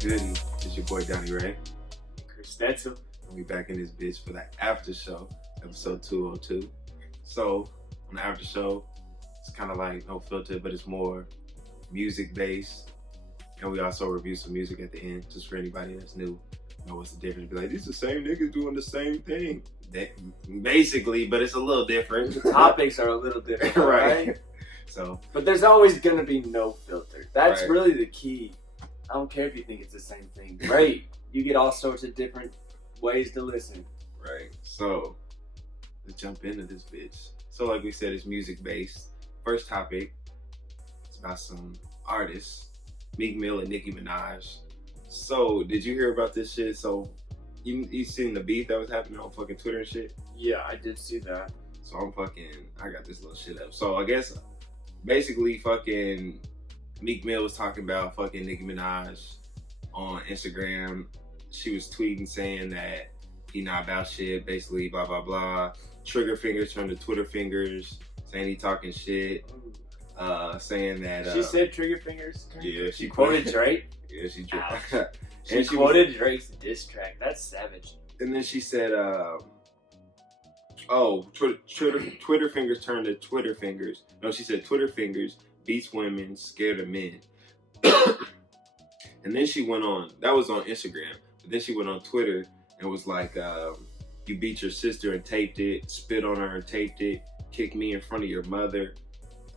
Goody, it's your boy Donnie Ray. Chris Stetzel. And we back in this bitch for that after show, episode 202. So, on the after show, it's kind of like no filter, but it's more music based. And we also review some music at the end, just for anybody that's new. You know what's the difference? Be like, these the same niggas doing the same thing. Basically, but it's a little different. The topics are a little different, right? So, but there's always gonna be no filter. That's right. really the key. I don't care if you think it's the same thing. Great, you get all sorts of different ways to listen. Right. So, let's jump into this bitch. So, like we said, it's music based. First topic, it's about some artists, Meek Mill and Nicki Minaj. So, did you hear about this shit? So, you seen the beef that was happening on fucking Twitter and shit? Yeah, I did see that. So I got this little shit up. So I guess basically fucking Meek Mill was talking about fucking Nicki Minaj on Instagram. She was tweeting saying that he not about shit, basically blah blah blah. Trigger fingers turned to Twitter fingers, saying he talking shit. Saying that she said trigger fingers. Yeah, she quoted Drake. Yeah, she She quoted Drake's diss track. That's savage. And then she said, Twitter fingers turned to Twitter fingers. No, she said Twitter fingers beats women, scared of men. And then she went on, that was on Instagram, but then she went on Twitter and was like, you beat your sister and taped it, spit on her and taped it, kicked me in front of your mother,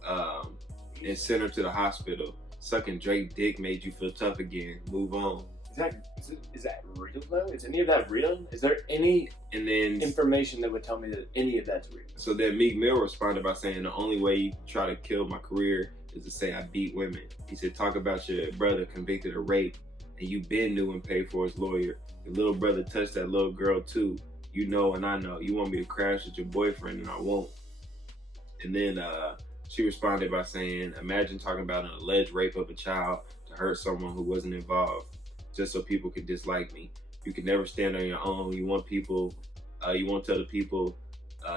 and sent her to the hospital. Sucking Drake dick made you feel tough again. Move on. Is that real though? Is any of that real? Is there any information that would tell me that any of that's real? So then Meek Mill responded by saying, the only way you try to kill my career is to say I beat women. He said, talk about your brother convicted of rape and you been new and paid for his lawyer. Your little brother touched that little girl too. You know and I know. You want me to crash with your boyfriend and I won't. And then she responded by saying, imagine talking about an alleged rape of a child to hurt someone who wasn't involved, just so people could dislike me. You can never stand on your own. You won't tell the people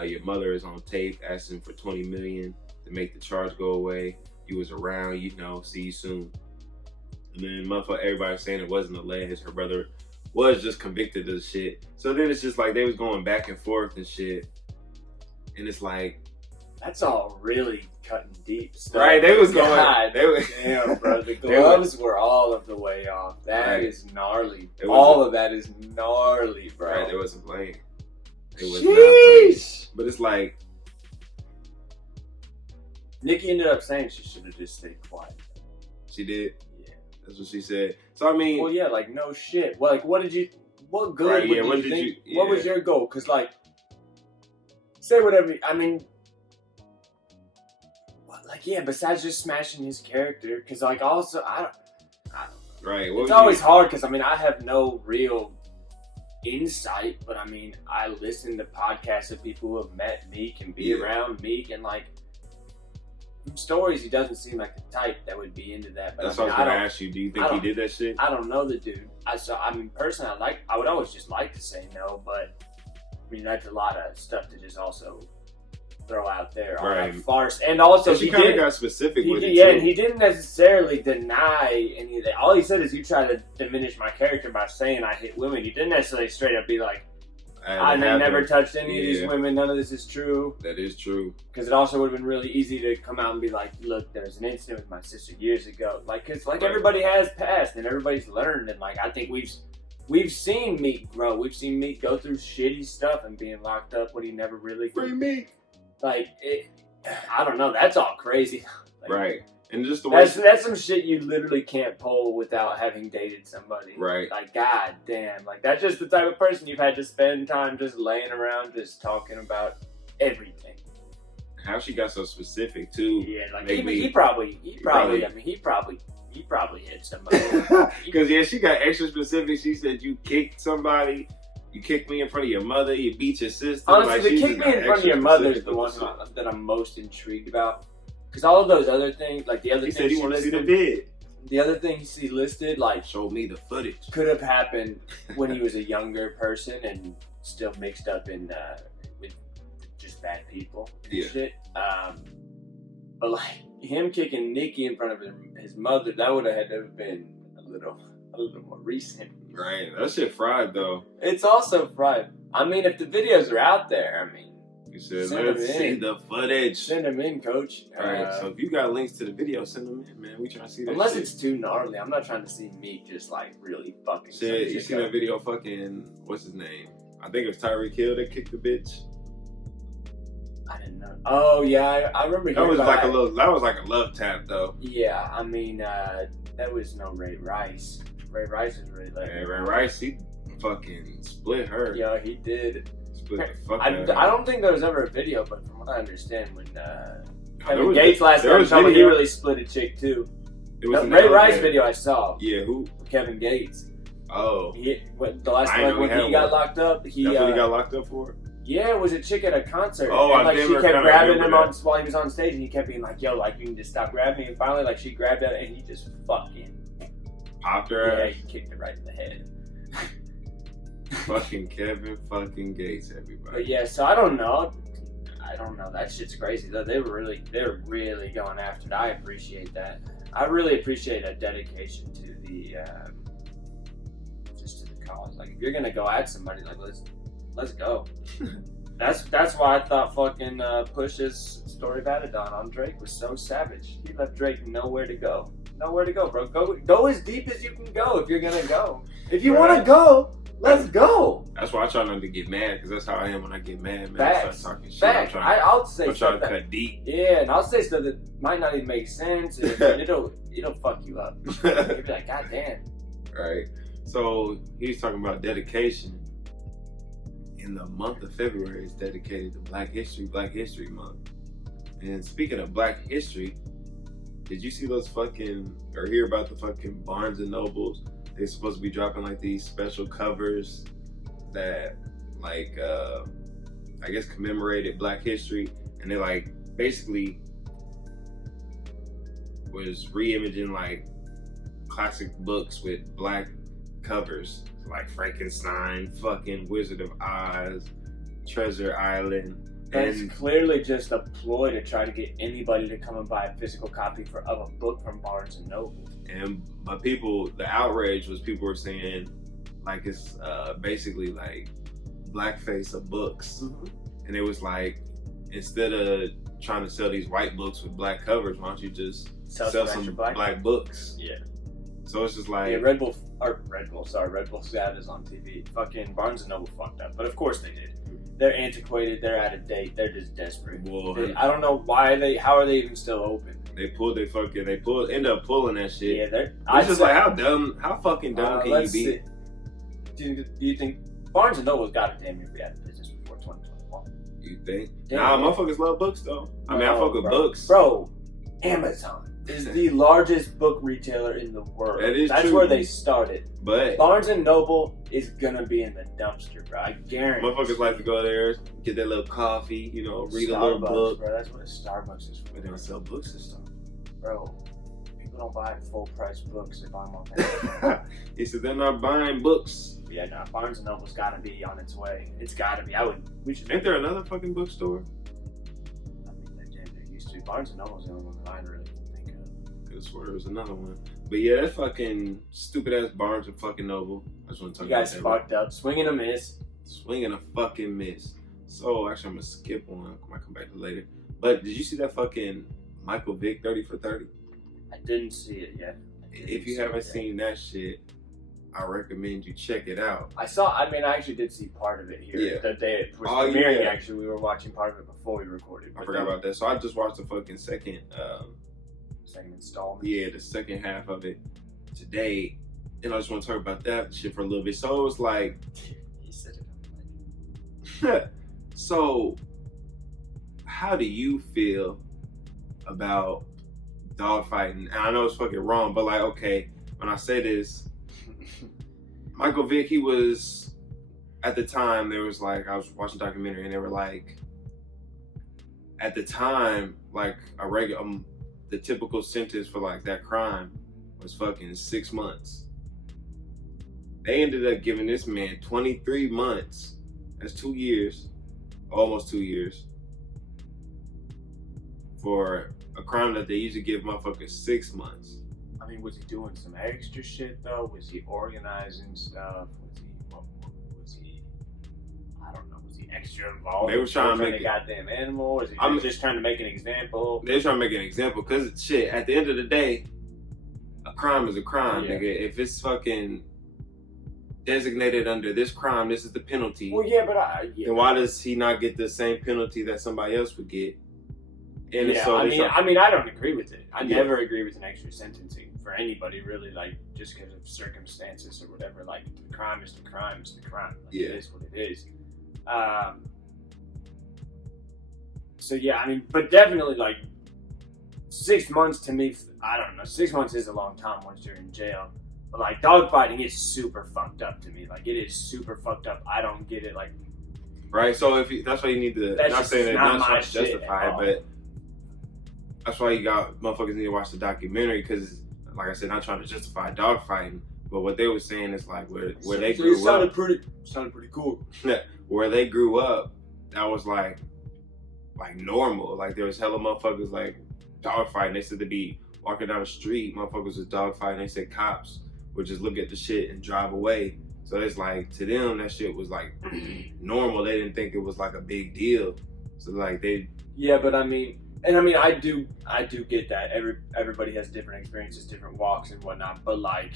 your mother is on tape asking for $20 million to make the charge go away. You was around, you know, see you soon. And then everybody saying it wasn't alleged. Her brother was just convicted of the shit. So then it's just like they was going back and forth and shit. And it's like, that's all really cutting deep stuff. Right, they was going. Damn, bro. The gloves were all of the way off. That is gnarly. All of that is gnarly, bro. Right, they wasn't playing. It was Sheesh. not playing. But it's like, Nicki ended up saying she should have just stayed quiet. She did? Yeah. That's what she said. So, I mean. Well, yeah, like, no shit. Well, like, what good would you think? What was your goal? Because, like, say whatever, I mean, like, yeah, besides just smashing his character, because, like, also, I don't know. Right. It's always hard, because, I mean, I have no real insight, but, I mean, I listen to podcasts of people who have met Meek and be around Meek, and, like, from stories, he doesn't seem like the type that would be into that. But that's what I was going to ask you. Do you think he did that shit? I don't know the dude. I mean, personally, I would always just like to say no, but, I mean, that's a lot of stuff to just also throw out there, all that farce. And also, she kind of got specific with it, yeah, too. and he didn't necessarily deny any of that. All he said is, you try to diminish my character by saying I hit women. He didn't necessarily straight up be like, I never touched any of these women. None of this is true. That is true. Because it also would have been really easy to come out and be like, look, there was an incident with my sister years ago. Like, because everybody has passed and everybody's learned. And, like, I think we've seen Meek grow. We've seen Meek go through shitty stuff and being locked up when he never really could. Free Meek. Like, I don't know. That's all crazy. Like, right. And just the way that's some shit you literally can't pull without having dated somebody. Right. Like, god damn. Like, that's just the type of person you've had to spend time just laying around, just talking about everything. How she got so specific too? Yeah, like he probably hit somebody. Because she got extra specific. She said you kicked somebody. You kicked me in front of your mother. You beat your sister. Honestly, the kick me in front of your mother is the one that I'm most intrigued about. Because all of those other things, like the other things he wanted to see the vid. The other things he listed, like, showed me the footage. Could have happened when he was a younger person and still mixed up in with just bad people and shit. But like him kicking Nicki in front of his mother, that would have had to have been a little a little more recent. Right, that shit fried though. It's also fried. I mean, if the videos are out there, I mean, You said, send let's them see in. the footage. Send them in, coach. Alright, so if you got links to the video, send them in, man. We trying to see that unless shit. it's too gnarly. I'm not trying to see Meek just like really fucking. Shit, you seen that video fucking, what's his name? I think it was Tyreek Hill that kicked the bitch. I didn't know. Oh yeah, I remember. That was like a love tap though. Yeah, I mean, that was no Ray Rice. Ray Rice is really like. Yeah, Ray Rice, he fucking split her. Yeah, he did. Split the fuck I out of her. don't think there was ever a video, but from what I understand, when There Kevin was- Gates last there time was told me he video. really split a chick too. It was The an Ray Rice elevator. video I saw. Yeah, who? Kevin Gates. Oh. The last I know time when he had he got one. locked up, That's what he got locked up for? Yeah, it was a chick at a concert. Oh, and, I like, she remember- kept kinda grabbing remember him that. while he was on stage, and he kept being like, "Yo, like you can just stop grabbing me." And finally, like she grabbed it, and he just fucking Popped her yeah, ass. he kicked it right in the head. Fucking Kevin fucking Gates, everybody. But yeah, so I don't know. That shit's crazy though. They're really going after it. I appreciate that. I really appreciate a dedication to the just to the cause. Like if you're gonna go at somebody, like let's go. That's why I thought fucking Push's story of Adidon on Drake was so savage. He left Drake nowhere to go. Nowhere to go, bro. Go as deep as you can go if you're gonna go. If you want to go, let's go. That's why I try not to get mad, because that's how I am when I get mad, man. Facts. I start talking shit. Fact. I'll say I'm trying stuff to that, cut deep. yeah, and I'll say stuff that might not even make sense, and it'll fuck you up. You'll be like, God damn. Right. So he's talking about dedication. In the month of February is dedicated to Black History Month. And speaking of Black History, did you see those fucking, or hear about the fucking Barnes and Nobles? They're supposed to be dropping like these special covers that like, I guess commemorated Black History. And they like basically was re-imaging like classic books with black covers. Like Frankenstein, fucking Wizard of Oz, Treasure Island. That's And clearly just a ploy to try to get anybody to come and buy a physical copy of a book from Barnes and Noble. but people, the outrage was people were saying like it's basically like blackface of books. And it was like, instead of trying to sell these white books with black covers, why don't you just sell some extra black books? Yeah. So it's just like, Yeah, Red Bull Sad is on TV. Fucking Barnes and Noble fucked up, but of course they did. They're antiquated. They're out of date. They're just desperate. well, I don't know how are they even still open? end up pulling that shit. Yeah, they're. It's just like, how fucking dumb can you be? See. Do you think Barnes and Noble's got to damn near be out of business before 2021? You think? Damn, Nah, yeah. motherfuckers love books though. I mean, I No, fuck with bro. books. Bro, Amazon is the largest book retailer in the world. That is That's true. where they started. But Barnes and Noble is gonna be in the dumpster, bro. I guarantee. motherfuckers like to go there, get that little coffee, you know, read a little Starbucks, book. bro. That's what a Starbucks is for. But they don't sell books and stuff. Bro, people don't buy full price books. They buy them on Amazon. He said they're not buying books. Yeah, no, Barnes and Noble's gotta be on its way. It's gotta be. We should. Ain't there another fucking bookstore? I mean, there used to be. Barnes and Noble's the only one that I really can think of. Could swear there was another one. But yeah, that fucking stupid ass Barnes and fucking Noble. I just want to talk You guys about that. fucked up. Swinging a miss. Swinging a fucking miss. So actually, I'm gonna skip one. I might come back to it later. But did you see that fucking Michael Vick 30 for 30? I didn't see it yet. If you haven't seen that shit, I recommend you check it out. I actually did see part of it here. Yeah. The day it was Oh, premiering, yeah. actually, we were watching part of it before we recorded. I But forgot then- about that. So I just watched the fucking second installment. the second half of it today. And I just want to talk about that shit for a little bit. So it was like, You said it. so how do you feel about dogfighting? And I know it's fucking wrong, but like, okay, when I say this, Michael Vick, he was, at the time, there was like, I was watching a documentary and they were like, at the time, like a regular, the typical sentence for like that crime was fucking 6 months. They ended up giving this man 23 months. That's 2 years, almost 2 years, for a crime that they usually give motherfuckers 6 months. mean, was he doing some extra shit though? Was he organizing stuff? Was he? I don't know. Was he extra involved? They were trying to make a goddamn animal. Or was he just trying to make an example? They were trying to make an example because shit. At the end of the day, a crime is a crime, nigga. If it's fucking designated under this crime, this is the penalty. Well, yeah, but then why does he not get the same penalty that somebody else would get? And I mean, I don't agree with it. I never agree with an extra sentencing for anybody, really. Like, just because of circumstances or whatever. Like, the crime is the crime. It's the crime. Like, it is what it is. So yeah, I mean, but definitely like 6 months to me. I don't know. 6 months is a long time once you're in jail. But like dogfighting is super fucked up to me. Like it is super fucked up. I don't get it. Like, right. So that's why you need to. Not saying that not trying to justify it, but that's why you got motherfuckers need to watch the documentary because, like I said, not trying to justify dogfighting, but what they were saying is like where they grew up. Sounded pretty cool. Where they grew up, that was like normal. Like there was hella motherfuckers like dogfighting. They said to be walking down the street, motherfuckers was dogfighting. They said cops would just look at the shit and drive away. So it's like to them that shit was like normal. They didn't think it was like a big deal. So like they. Yeah, but I mean. And I mean, I do get that. Everybody has different experiences, different walks and whatnot. But like,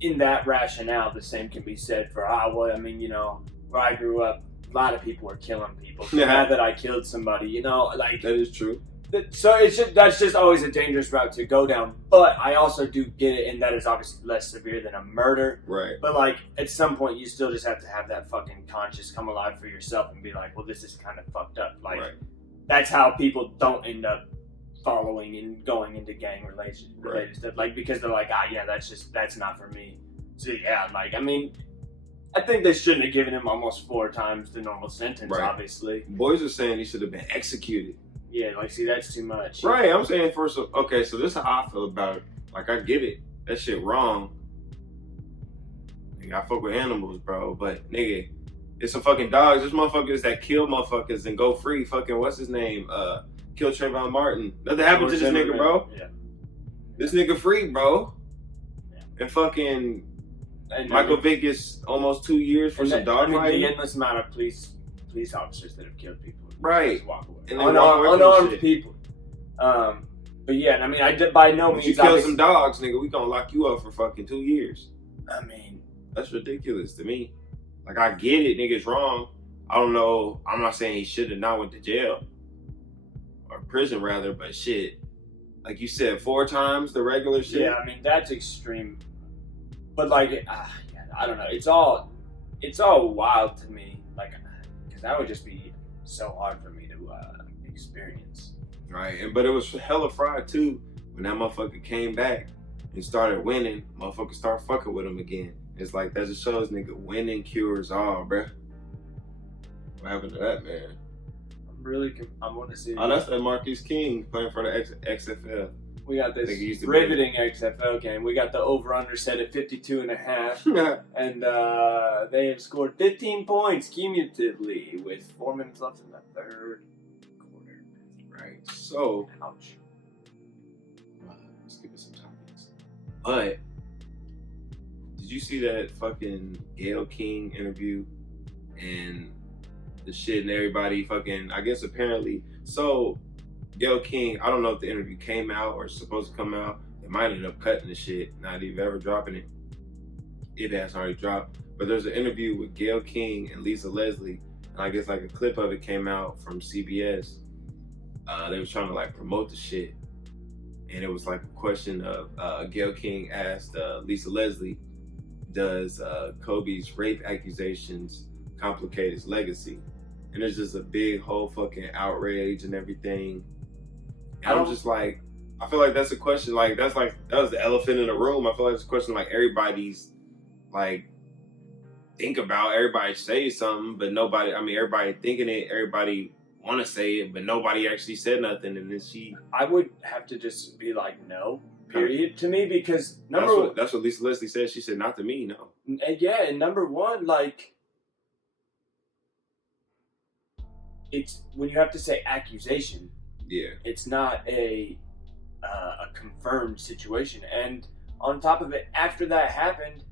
in that rationale, the same can be said for well, I mean, you know, where I grew up, a lot of people were killing people. So now that I killed somebody, you know, like that is true. So that's just always a dangerous route to go down. But I also do get it, and that is obviously less severe than a murder. Right. But like, at some point, you still just have to have that fucking conscience come alive for yourself and be like, well, this is kind of fucked up. Like. Right. That's how people don't end up following and going into gang related stuff. Like, because they're like, that's not for me. So, yeah, like, I mean, I think they shouldn't have given him almost 4 times the normal sentence, obviously. Boys are saying he should have been executed. Yeah, like, see, that's too much. Right, I'm saying first, okay, so this is how I feel about it. Like, I get it. That shit wrong. Nigga, I fuck with animals, bro, but, nigga, it's some fucking dogs. There's motherfuckers that kill motherfuckers and go free. Fucking what's his name? Kill Trayvon Martin. Nothing happened to this nigga, bro. Yeah. This nigga free, bro. Yeah. And fucking Michael Vick is almost 2 years for some dog fighting. The endless amount of police officers that have killed people. Right. Walk away. And unarmed people. But yeah, I mean, I by no means. You kill some dogs, nigga, we gonna lock you up for fucking 2 years. I mean, that's ridiculous to me. Like, I get it, nigga's wrong. I don't know. I'm not saying he should have not went to jail. Or prison, rather, but shit. Like you said, 4 times the regular shit. Yeah, I mean, that's extreme. But, like, I don't know. It's all wild to me. Like, because that would just be so hard for me to experience. Right, but it was hella fried, too. When that motherfucker came back and started winning, motherfuckers started fucking with him again. It's like, that just shows, nigga, winning cures all, bruh. What happened to that, man? I want to see. Oh, that's that Marquise King playing for the XFL. We got this riveting XFL game. We got the over-under set at 52.5. And they have scored 15 points cumulatively with 4 minutes left in the third quarter. Right. So. Ouch. Let's give it some topics. But. Did you see that fucking Gayle King interview and the shit and everybody fucking, I guess apparently, so Gayle King, I don't know if the interview came out or is supposed to come out. They might end up cutting the shit, not even ever dropping it. It has already dropped. But there's an interview with Gayle King and Lisa Leslie, and I guess like a clip of it came out from CBS. They was trying to like promote the shit. And it was like a question of Gayle King asked Lisa Leslie, does Kobe's rape accusations complicate his legacy? And there's just a big whole fucking outrage and everything. And I'm just like, I feel like that's a question, like that was the elephant in the room. I feel like it's a question like everybody's like think about, everybody say something, but nobody, I mean everybody thinking it, everybody want to say it, but nobody actually said nothing. And then I would have to just be like, no. Period to me, because that's what Lisa Leslie said. She said, not to me, no. Yeah, and number one, like, it's when you have to say accusation. Yeah. It's not a a confirmed situation. And on top of it, after that happened,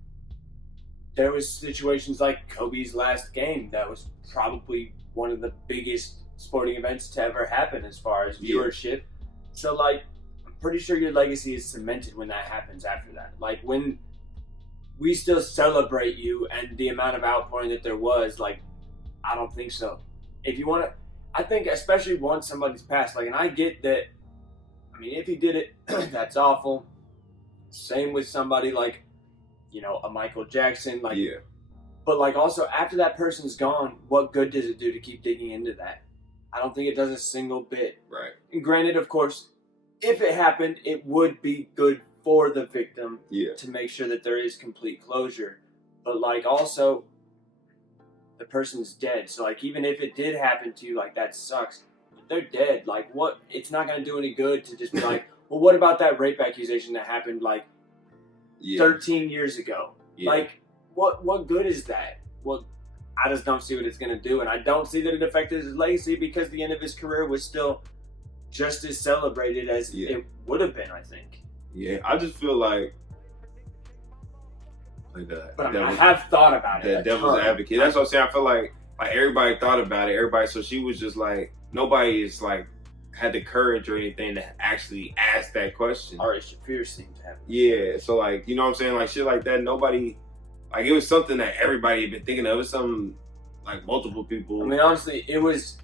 there was situations like Kobe's last game. That was probably one of the biggest sporting events to ever happen as far as viewership. So, like, I'm pretty sure your legacy is cemented when that happens after that. Like, when we still celebrate you and the amount of outpouring that there was, like, I don't think so. If you want to, I think especially once somebody's passed, like, and I get that, I mean, if he did it, that's awful. Same with somebody like, you know, a Michael Jackson, like, but like also after that person's gone, what good does it do to keep digging into that? I don't think it does a single bit. Right. And granted, of course, if it happened, it would be good for the victim to make sure that there is complete closure. But like also, the person's dead. So like even if it did happen to you, like that sucks. But they're dead. Like what? It's not going to do any good to just be like, well, what about that rape accusation that happened like 13 years ago? Like what good is that? Well, I just don't see what it's going to do. And I don't see that it affected his legacy because the end of his career was still just as celebrated as it would have been, I think. Yeah, I just feel like that. But I mean, I have thought about it. The devil's advocate. That's what I'm saying. I feel like everybody thought about it. Everybody, so she was just like, nobody is like had the courage or anything to actually ask that question. Ari Shaffir seemed to have. Yeah, so like, you know what I'm saying? Like shit like that, nobody, like it was something that everybody had been thinking of. It was something like multiple people. I mean, honestly, it was,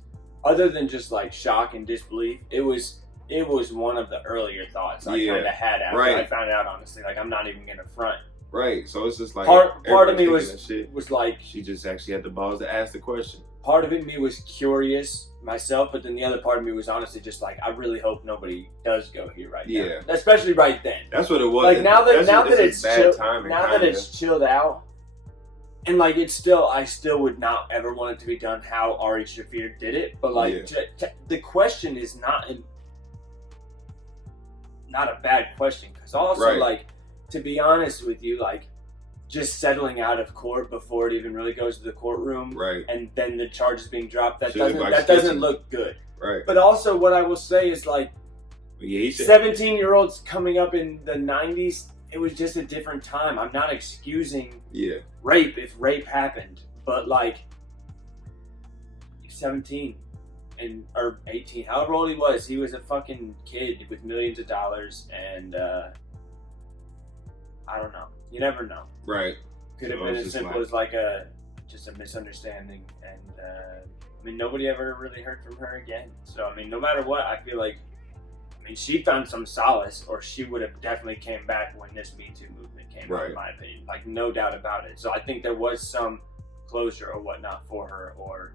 other than just like shock and disbelief, it was one of the earlier thoughts I kind of had after I found out, honestly. Like, I'm not even going to front. Right, so it's just like part of me was like, she just actually had the balls to ask the question. Part of me was curious myself, but then the other part of me was honestly just like, I really hope nobody does go here right now. Especially right then. That's what it was. Like now that it's chilled out, and like it's still, I still would not ever want it to be done how Ari Shaffir did it, but like the question is not a bad question, because also like, to be honest with you, like, just settling out of court before it even really goes to the courtroom, and then the charges being dropped, that doesn't look good. Right. But also, what I will say is, like, 17-year-olds coming up in the 90s, it was just a different time. I'm not excusing rape if rape happened, but like, 17 or 18, however old he was a fucking kid with millions of dollars, and I don't know. You never know. Right. Could have been as simple as like just a misunderstanding, and I mean, nobody ever really heard from her again. So I mean, no matter what, I feel like, I mean, she found some solace, or she would have definitely came back when this Me Too movement came out, in my opinion. Like, no doubt about it. So I think there was some closure or whatnot for her, or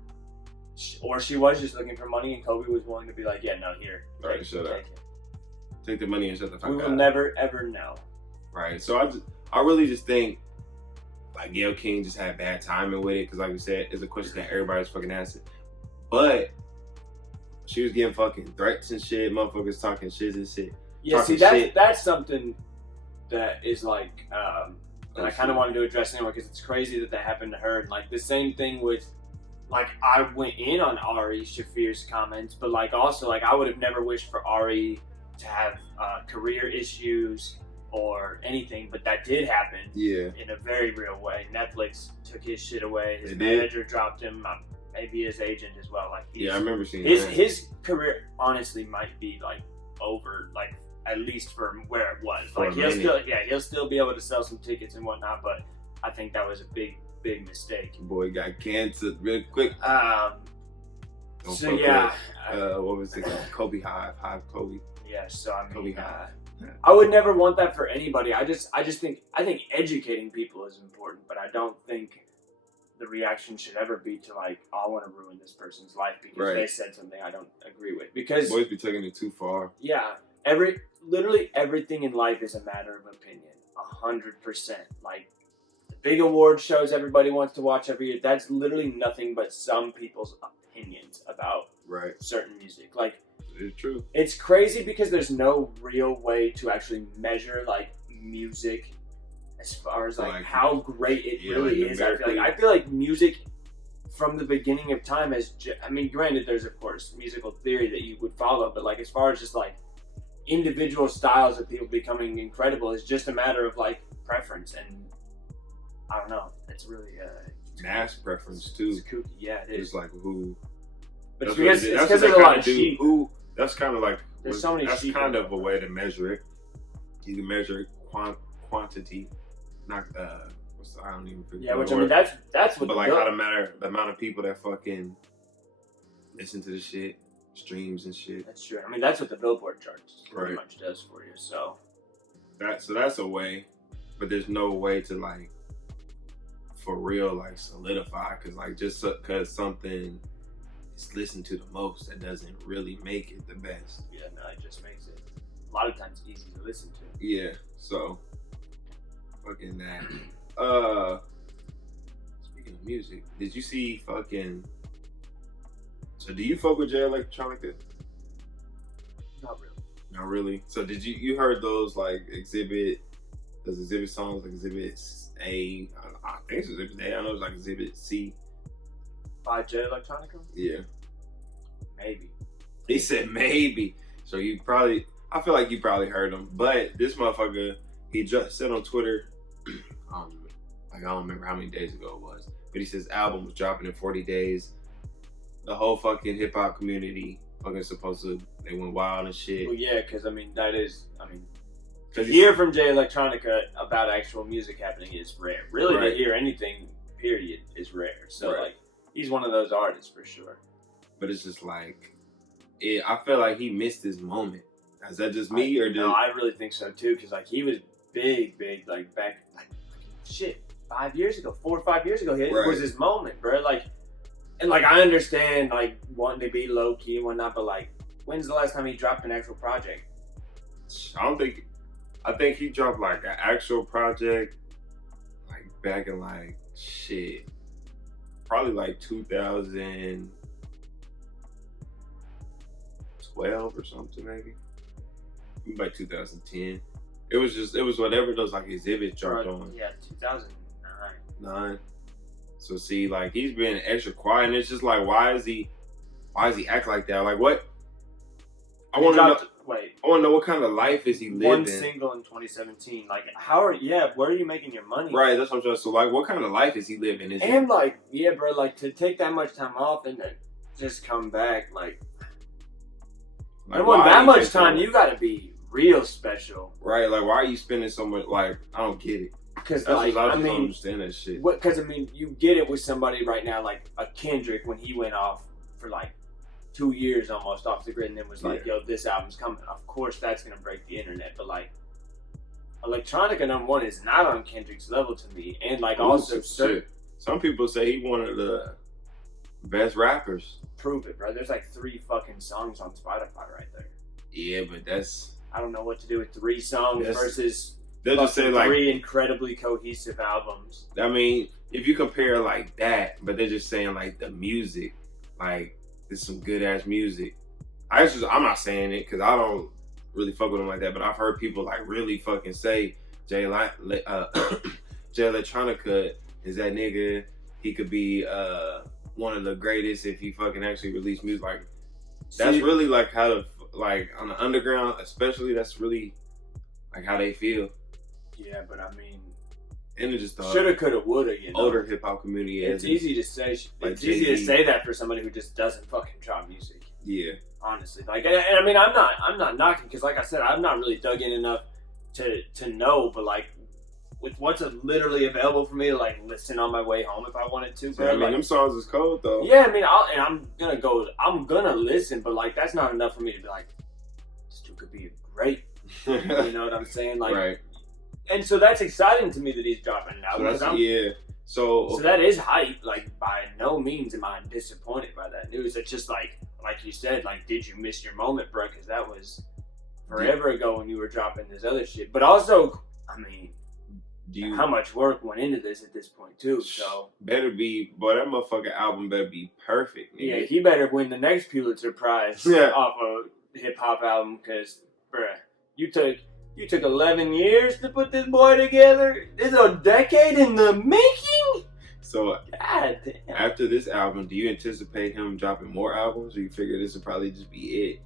she was just looking for money, and Kobe was willing to be like, yeah, no, here, take the money and shut the fuck up. We will never ever know. Right. So I really just think like Gayle King just had bad timing with it, because like we said, it's a question that everybody's fucking asking. But she was getting fucking threats and shit, motherfuckers talking shit and shit. Yeah, see, that's something that is like, and I kind of wanted to address anyway, because it's crazy that happened to her. And like the same thing with, like, I went in on Ari Shaffir's comments, but like also, like, I would have never wished for Ari to have career issues or anything, but that did happen in a very real way. Netflix took his shit away. His manager dropped him, maybe his agent as well. Like, I remember seeing his career honestly might be like over, like, at least from where it was. Like, he'll still be able to sell some tickets and whatnot, but I think that was a big mistake. Boy got canceled real quick. What was it called? Kobe Hive Kobe. Yeah, so I mean, Kobe Hive. I would never want that for anybody. I think educating people is important, but I don't think the reaction should ever be to like, oh, I want to ruin this person's life because they said something I don't agree with. Because boys be taking it too far. Yeah, literally everything in life is a matter of opinion. 100%. Like, the big award shows everybody wants to watch every year, that's literally nothing but some people's opinions about certain music. Like, it's true. It's crazy because there's no real way to actually measure like music as far as like how great it really is. I feel like music from the beginning of time I mean, granted, there's of course musical theory that you would follow, but like as far as just like individual styles of people becoming incredible. It's just a matter of like preference, and I don't know. It's really mass preference too. It's kooky. Yeah, it is. It's like who. But it's That's because what there's they a lot kinda of do. sheep. Who? That's kind of like. There's so many That's sheep kind in of a way to measure it. You can measure quantity, not I don't even forget. Yeah, which the I mean word. that's what. But like how to matter the amount of people that fucking listen to the shit, streams and shit. That's true. I mean that's what the Billboard charts pretty Right. much does for you. So that's a way, but there's no way to like for real like solidify because like just because something is listened to the most, that doesn't really make it the best. yeah, no, it just makes it a lot of times easy to listen to. Yeah, so fucking that. Speaking of music, did you see fucking? So do you fuck with Jay Electronica? Not really. Not really. So did you heard those like exhibit songs like Exhibit A? I think it's Exhibit A. I know it's like Exhibit C. By Jay Electronica? Yeah. Maybe. He said maybe. So I feel like you probably heard him. But this motherfucker, he just said on Twitter, I don't remember how many days ago it was, but he says album was dropping in 40 days. The whole fucking hip hop community they went wild and shit. Well, yeah, because to hear from Jay Electronica about actual music happening is rare. Really, Right. to hear anything, period, is rare. So, Right. like, he's one of those artists for sure. But it's just like, I feel like he missed his moment. Is that just me or No, I really think so too. Because like he was big, like back, like shit, 5 years ago, 4 or 5 years ago, it Right. was his moment, bro. Like, and like I understand like wanting to be low key and whatnot, but like, when's the last time he dropped an actual project? I think he dropped like an actual project like back in like shit. Probably like 2012 or something maybe. Maybe like 2010. It was whatever those like exhibits dropped on. Yeah, 2009. 9. So see, like he's been extra quiet, and it's just like, why is he act like that? Like what? I want to know what kind of life is he living. One single in 2017. Like, where are you making your money? Right, that's what I'm trying to. So like, what kind of life is he living? And like, yeah, bro, like to take that much time off and then just come back, like and when that much time, you gotta be real special. Right, like why are you spending so much? Like, I don't get it. Because like, I don't understand that shit. Because I mean, you get it with somebody right now like a Kendrick when he went off for like 2 years almost off the grid and then was like, yo, this album's coming. Of course, that's gonna break the internet. But like, Electronica #1 is not on Kendrick's level to me, and like also certain. Some people say he one of the best rappers. Prove it, bro. There's like 3 fucking songs on Spotify right there. Yeah, but I don't know what to do with 3 songs versus they'll just say like 3 incredibly cohesive albums. I mean, if you compare like that, but they're just saying like the music, like it's some good ass music. I'm not saying it because I don't really fuck with him like that, but I've heard people like really fucking say Jay Electronica is that nigga. He could be one of the greatest if he fucking actually released music. Like that's really like how to like on the underground, especially. That's really like how they feel. Yeah, but I mean, and it just shoulda, coulda, woulda. You know, older hip hop community. It's easy to say. Like it's easy to say that for somebody who just doesn't fucking drop music. Yeah, honestly, like, and I mean, I'm not knocking because, like I said, I'm not really dug in enough to know. But like, with what's literally available for me to like listen on my way home if I wanted to. Bro, I mean, like, them songs is cold though. Yeah, I mean, I'm gonna listen, but like, that's not enough for me to be like, this dude could be great. You know what I'm saying? Like, right. And so that's exciting to me that he's dropping now. So that is hype. Like, by no means am I disappointed by that news. It's just like you said, like, did you miss your moment, bro? Because that was forever ago when you were dropping this other shit. But also, I mean, how much work went into this at this point too? So better be, boy, that motherfucking album better be perfect. Nigga. Yeah, he better win the next Pulitzer Prize off a hip hop album. Because, bruh, you took 11 years to put this boy together. This is a decade in the making. So, God damn. After this album, do you anticipate him dropping more albums, or you figure this will probably just be it?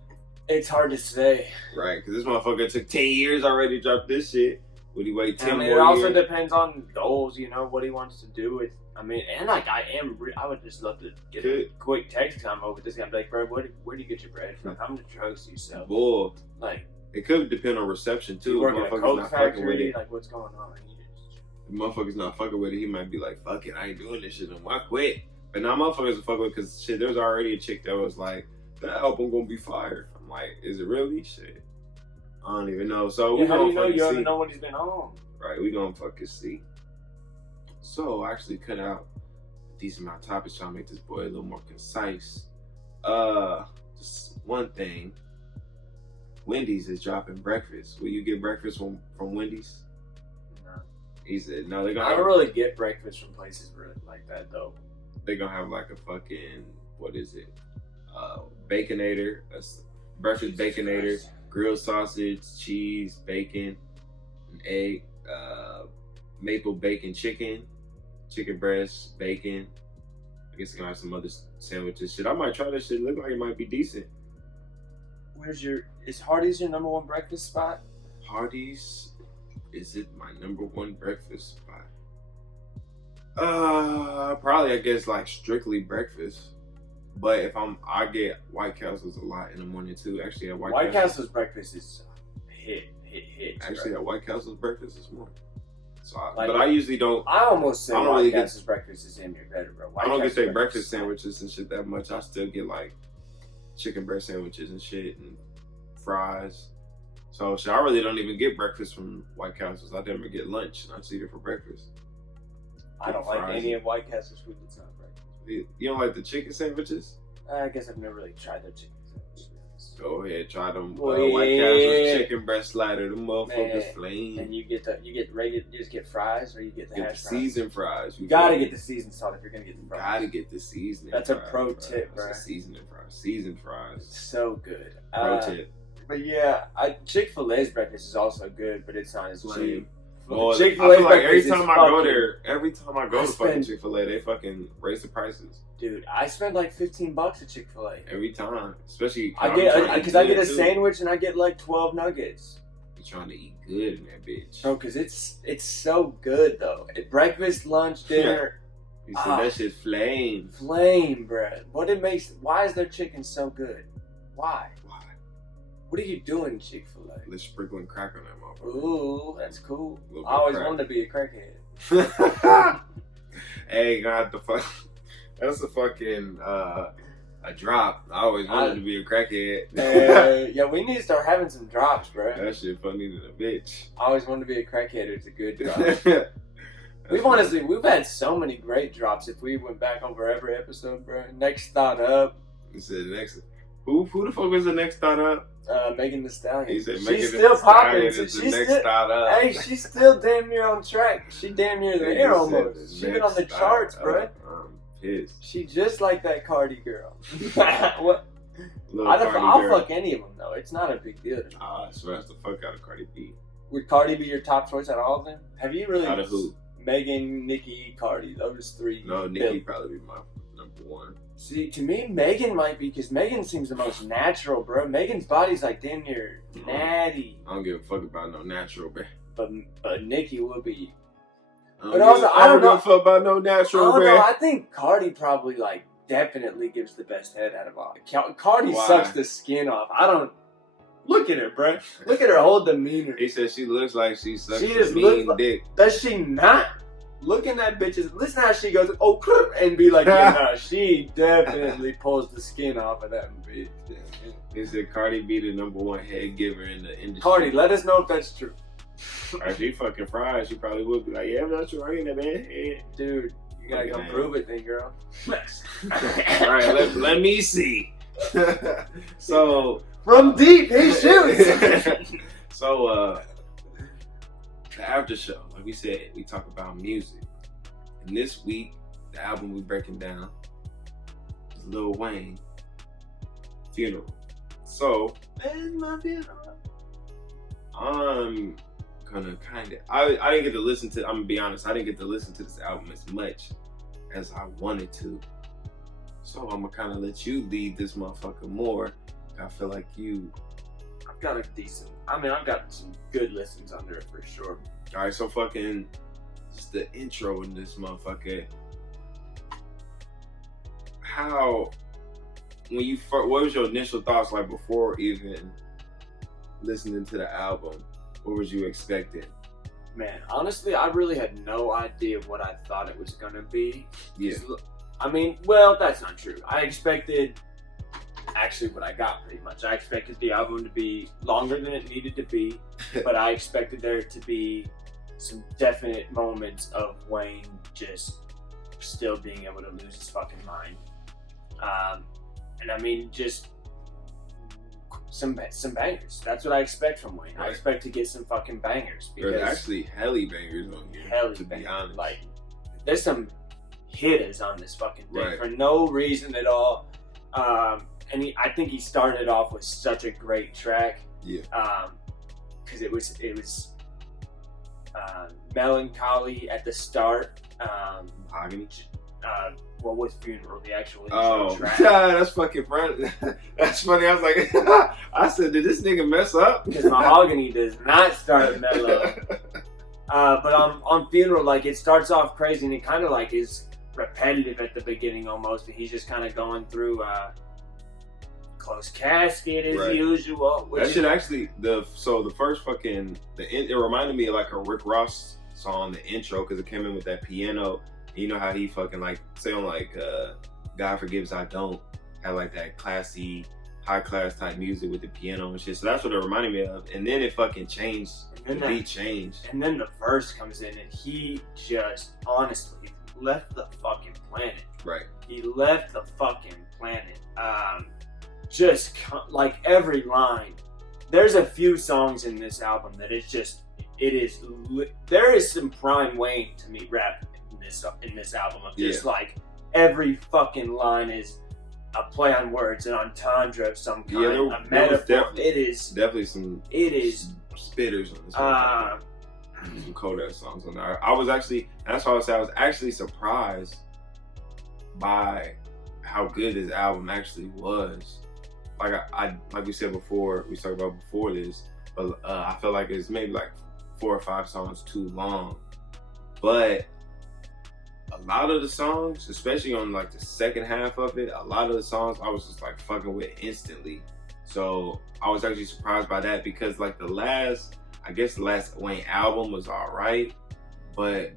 It's hard to say. Right, because this motherfucker took 10 years already to drop this shit. Would he wait 10 more years? It also depends on goals, what he wants to do with. I would just love to get a quick text combo with this guy. Be like, bro, where do you get your bread from? How many drugs do you sell? Bull. Like, it could depend on reception too. You work at a Coke factory, like, what's going on? If motherfuckers not fucking with it, he might be like, fuck it, I ain't doing this shit no more. I quit. But now motherfuckers will fuck with it because shit, there's already a chick that was like, that album gonna be fire. I'm like, is it really? Shit. I don't even know. So we how do gonna you know? You see. don't know what he's been on. Right, we gonna fucking see. So I actually cut out a decent amount of topics trying to make this boy a little more concise. Just one thing. Wendys is dropping breakfast. Will you get breakfast from Wendys? No. He said no. I don't really get breakfast from places like that though. They're gonna have like a fucking, what is it? Baconator, a breakfast baconator, grilled sausage, cheese, bacon, an egg, maple bacon chicken breast, bacon. I guess they're gonna have some other sandwiches. Shit, I might try that shit. Look like it might be decent. Is Hardee's your number one breakfast spot? Hardee's, is it my number one breakfast spot? Probably I guess like strictly breakfast. But if I get White Castles a lot in the morning too. Actually, at White Castle's breakfast is hit. Actually, at White Castle's breakfast this morning. So, Like, but I usually don't. I almost say I don't White really Castle's breakfast is in your better, bro. I don't get their breakfast sandwiches and shit that much. I still get like chicken breast sandwiches and shit and fries. So shit, I really don't even get breakfast from White Castle's. I never get lunch. I just eat it for breakfast. I don't like any of White Castle's food that's not breakfast. You don't like the chicken sandwiches? I guess I've never really tried their chicken sandwiches. Go ahead, try them White Castle's chicken breast slider. Them motherfuckers flame. And you get regular, you just get fries, or you get the hash fries? Seasoned fries. You gotta get the seasoned salt if you're gonna get the fries. Gotta get the seasoning. That's fries, a pro tip, bro. That's a seasoning fries. Seasoned fries. It's so good. Pro tip. But yeah, Chick-fil-A's breakfast is also good, but it's not as cheap. Well, Chick-fil-A's like breakfast every time I go to fucking Chick-fil-A, they fucking raise the prices. Dude, I spend like $15 at Chick-fil-A. Every time. Especially I get a sandwich and I get like 12 nuggets. You trying to eat good in that bitch. Bro, cause it's so good though. Breakfast, lunch, dinner. You said that shit flame. Flame, bro. Why is their chicken so good? Why? What are you doing, Chick-fil-A? Let's sprinkling crack on that motherfucker. Ooh, that's cool. I always wanted to be a crackhead. Hey, God, that's a fucking a drop. I always wanted to be a crackhead. Yeah, we need to start having some drops, bro. That shit funny to the bitch. I always wanted to be a crackhead. It's a good drop. We've had so many great drops. If we went back over every episode, bro. Next thought up. He said next. Who the fuck was the next thought up? Megan Thee Stallion. He said she's still popping. Hey, Hey, she's still damn near on track. She damn near there almost. She's been on the charts, bro. I'm pissed. She just like that Cardi girl. What? I'll fuck any of them though. It's not a big deal to me. I swear the fuck out of Cardi B. Would Cardi be your top choice out of all of them? Have you really? Out of who? Megan, Nicki, Cardi. Those three. No, Nicki probably be my number one. See, to me, Megan might be, because Megan seems the most natural, bro. Megan's body's like damn near natty. I don't give a fuck about no natural, bro. But Nicki would be. But also, I don't give a fuck about no natural, bro. I think Cardi probably like definitely gives the best head out of all. Cardi sucks the skin off. I don't. Look at her, bro. Look at her whole demeanor. He said she looks like she sucks she just mean dick. Does she not? Look at that bitch. Listen how she goes, oh, and be like, yeah, nah, she definitely pulls the skin off of that bitch. He said Cardi be the number one head giver in the industry. Cardi, let us know if that's true. If she fucking fried, she probably would be like, yeah, that's true. I ain't that bad. Dude, you gotta come prove it then, girl. Alright, let me see. So from deep, he shoots. So the after show, like we said, we talk about music. And this week, the album we breaking down is Lil Wayne, Funeral. So, where's my funeral? I'm gonna I didn't get to listen to, I'm gonna be honest, I didn't get to listen to this album as much as I wanted to. So I'm gonna kinda let you lead this motherfucker more. I feel like you. I've got I've got some good listens under it for sure. All right, so fucking just the intro in this motherfucker. How, what was your initial thoughts like before even listening to the album? What was you expecting? Man, honestly, I really had no idea what I thought it was gonna be. Yeah. I mean, well, that's not true. I expected actually what I got pretty much. I expected the album to be longer than it needed to be, but I expected there to be some definite moments of Wayne just still being able to lose his fucking mind. And I mean, just some bangers. That's what I expect from Wayne. Right. I expect to get some fucking bangers. Because There's actually helly bangers on here, to be honest. Like, there's some hitters on this fucking thing Right. for no reason at all. And I think he started off with such a great track. Yeah. Because it was melancholy at the start. Mahogany. Well, with Funeral, the actual intro Oh, track. that's fucking funny. That's funny. I was like, I said, did this nigga mess up? Because Mahogany does not start mellow. But on Funeral, like, it starts off crazy and it kind of like is repetitive at the beginning almost. He's just kind of going through Closed Casket as Right. usual. That shit actually, the first fucking, it reminded me of like a Rick Ross song, the intro, because it came in with that piano. You know how he fucking like, say on like God Forgives I Don't, had like that classy, high class type music with the piano and shit. So that's what it reminded me of. And then it fucking changed. The beat changed. And then the verse comes in and he just honestly left the fucking planet. Right. He left the fucking planet. Like every line. There's a few songs in this album that there is some prime Wayne to me rap in this album of just like every fucking line is a play on words, an entendre of some kind, a metaphor. It is definitely some spitters on this one. Some Kodak songs on there. I was actually, that's why I was actually surprised by how good this album actually was. Like like we said before, we talked about before this, but I feel like it's maybe like 4 or 5 songs too long. But a lot of the songs, especially on like the second half of it, a lot of the songs I was just like fucking with instantly. So I was actually surprised by that because like the last Wayne album was alright, but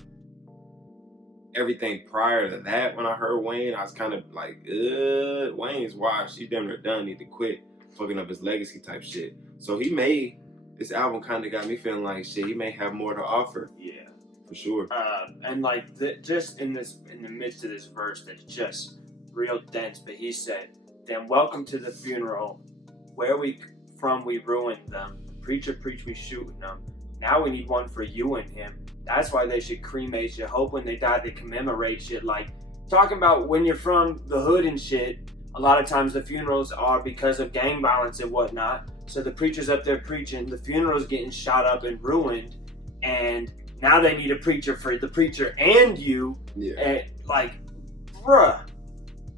everything prior to that, when I heard Wayne, I was kind of like, Wayne's washed. He's damn near done. Need to quit fucking up his legacy type shit. So this album kind of got me feeling like shit. He may have more to offer. Yeah. For sure. And like just in the midst of this verse that's just real dense, but he said, "Then welcome to the funeral, where we ruined them. The preacher preached we shooting them. Now we need one for you and him. That's why they should cremate you. Hope when they die they commemorate shit." Like talking about when you're from the hood and shit. A lot of times the funerals are because of gang violence and whatnot. So the preacher's up there preaching, the funeral's getting shot up and ruined, and now they need a preacher for the preacher and you. Yeah. And like, bruh.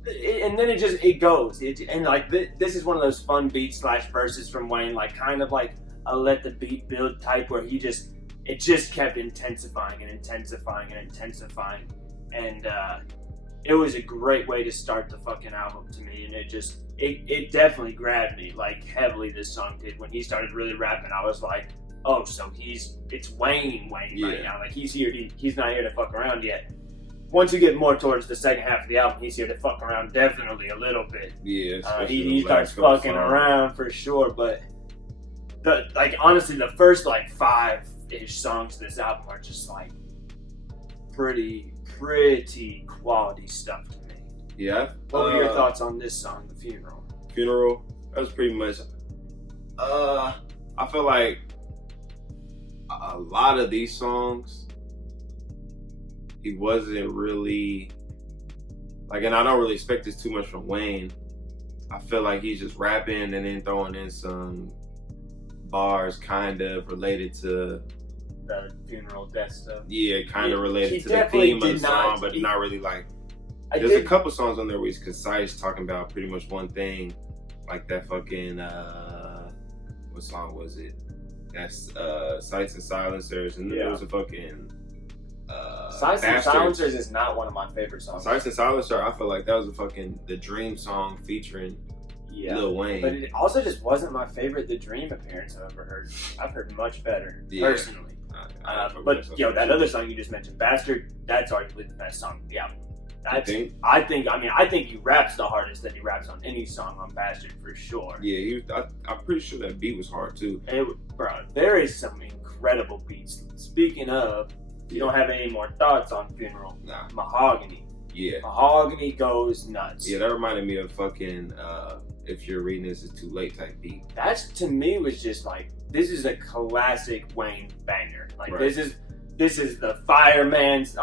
And then it goes. This is one of those fun beats / verses from Wayne, like kind of like a let the beat build type where it just kept intensifying and intensifying and intensifying. And it was a great way to start the fucking album to me. And it definitely grabbed me like heavily, this song did. When he started really rapping, I was like, oh, so it's Wayne right now. Like he's here, he's not here to fuck around yet. Once you get more towards the second half of the album, he's here to fuck around definitely a little bit. Yeah, he starts fucking around for sure. But honestly, the first like 5-ish songs of this album are just like pretty quality stuff to me. Yeah. What were your thoughts on this song, The Funeral? Funeral, that was pretty much, I feel like a lot of these songs, he wasn't really, like, and I don't really expect this too much from Wayne. I feel like he's just rapping and then throwing in some bars kind of related to the funeral death stuff. Yeah, kind of related to the theme of the song, but not really like. There's a couple songs on there where he's concise, talking about pretty much one thing, like that fucking what song was it? That's Sights and Silencers, and then there was a fucking Sights and Silencers is not one of my favorite songs. Sights and Silencers, I feel like that was a fucking The Dream song featuring Lil Wayne. But it also just wasn't my favorite The Dream appearance I've ever heard. I've heard much better, personally. But that other song you just mentioned, Bastard, that's arguably the best song. Yeah. I think he raps the hardest that he raps on any song on Bastard for sure. Yeah, I'm pretty sure that beat was hard too. Bro, there is some incredible beats. Speaking of, you don't have any more thoughts on Funeral? Nah. Mahogany. Yeah. Mahogany goes nuts. Yeah, that reminded me of fucking If You're Reading This It's Too Late type beat. That's, to me, was just like, this is a classic Wayne banger. Like, right. This is the fireman's,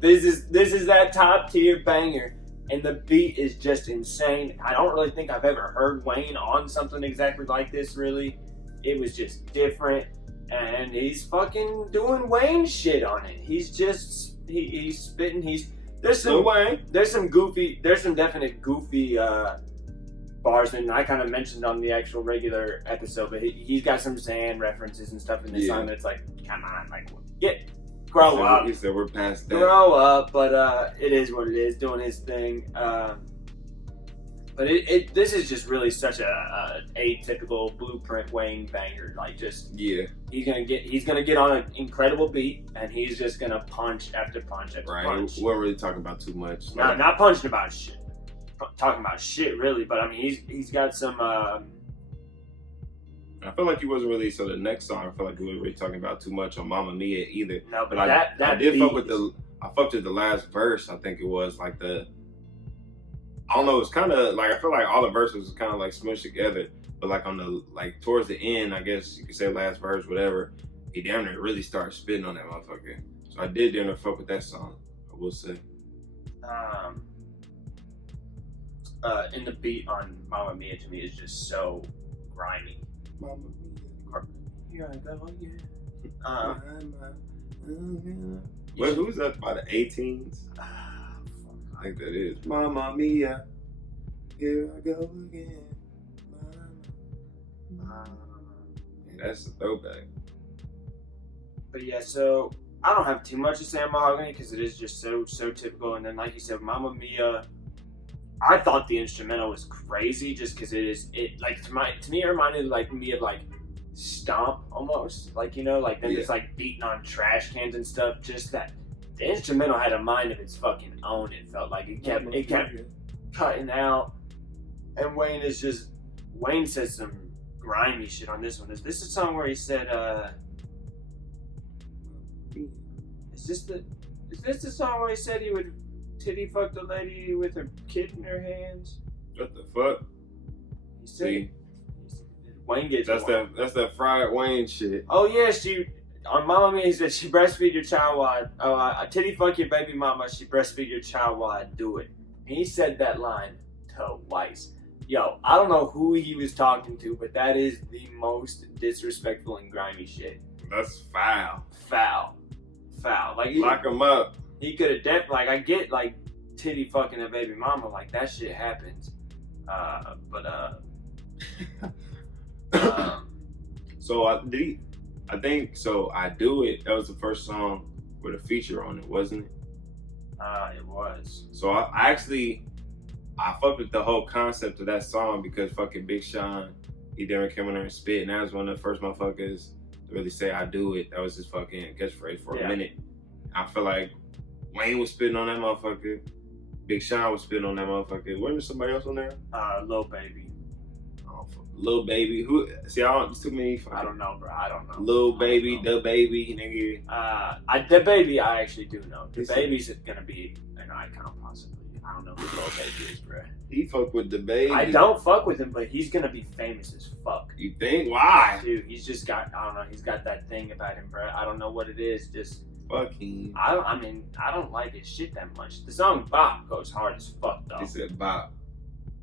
this is that top tier banger, and the beat is just insane. I don't really think I've ever heard Wayne on something exactly like this, really. It was just different, and he's fucking doing Wayne shit on it. He's just, he's spitting, there's some definite goofy bars, and I kind of mentioned on the actual regular episode, but he's got some Zan references and stuff in this song that's like, come on, like, grow up. He said we're past that. Grow up, but it is what it is, doing his thing. But this is just really such a atypical blueprint Wayne banger. Like, just he's gonna get on an incredible beat, and he's just gonna punch after punch after punch. We weren't really talking about too much. Not punching about shit. Talking about shit, really, but I mean, he's got some. I feel like he wasn't really. So the next song, I feel like we weren't really talking about too much on Mamma Mia either. No, but I did fuck with I fucked with the last verse. I think it was like I don't know. It's kind of like, I feel like all the verses was kind of like smushed together, but like on the towards the end, I guess you could say last verse, whatever. He damn near really started spitting on that motherfucker. So I did damn near fuck with that song, I will say. And the beat on Mamma Mia to me is just so grimy. Mamma Mia. Here I go again. Who's that by the 18s? I think that is. Mamma Mia. Here I go again. That's a throwback. But yeah, so I don't have too much to say on Mahogany because it is just so typical. And then, like you said, Mamma Mia, I thought the instrumental was crazy just because to me it reminded me of like Stomp almost, like, you know, like them just like beating on trash cans and stuff. Just that the instrumental had a mind of its fucking own. It felt like it kept cutting out, and Wayne says some grimy shit on this one. Is this a song where he said, is this the song where he said he would titty fuck the lady with her kid in her hands? What the fuck? He said, Wayne gets that's that fried Wayne shit. Oh yeah, on Mamma Mia, he said she breastfeed your child while I titty fuck your baby mama. She breastfeed your child while I do it. And he said that line twice. Yo, I don't know who he was talking to, but that is the most disrespectful and grimy shit. That's foul. Foul. Like, lock him up. He could have definitely, like, I get like titty fucking a baby mama, like that shit happens. So I think so. I Do It. That was the first song with a feature on it, wasn't it? It was. So I fucked with the whole concept of that song because fucking Big Sean, he never came in there and spit, and that was one of the first motherfuckers to really say I do it. That was his fucking catchphrase for a minute. I feel like Wayne was spitting on that motherfucker. Big Sean was spitting on that motherfucker. Wasn't there somebody else on there? Lil Baby. Lil Baby, who? See, there's too many. I don't know, bro. I don't know. Lil Baby, the baby, nigga. The Baby, I actually do know. The Baby's gonna be an icon, possibly. I don't know who Lil Baby is, bro. He fuck with the Baby. I don't fuck with him, but he's gonna be famous as fuck. You think? Why? Dude, he's just got, I don't know. He's got that thing about him, bro. I don't know what it is. Just fucking. I don't like his shit that much. The song "Bop" goes hard as fuck, though. He said "Bop."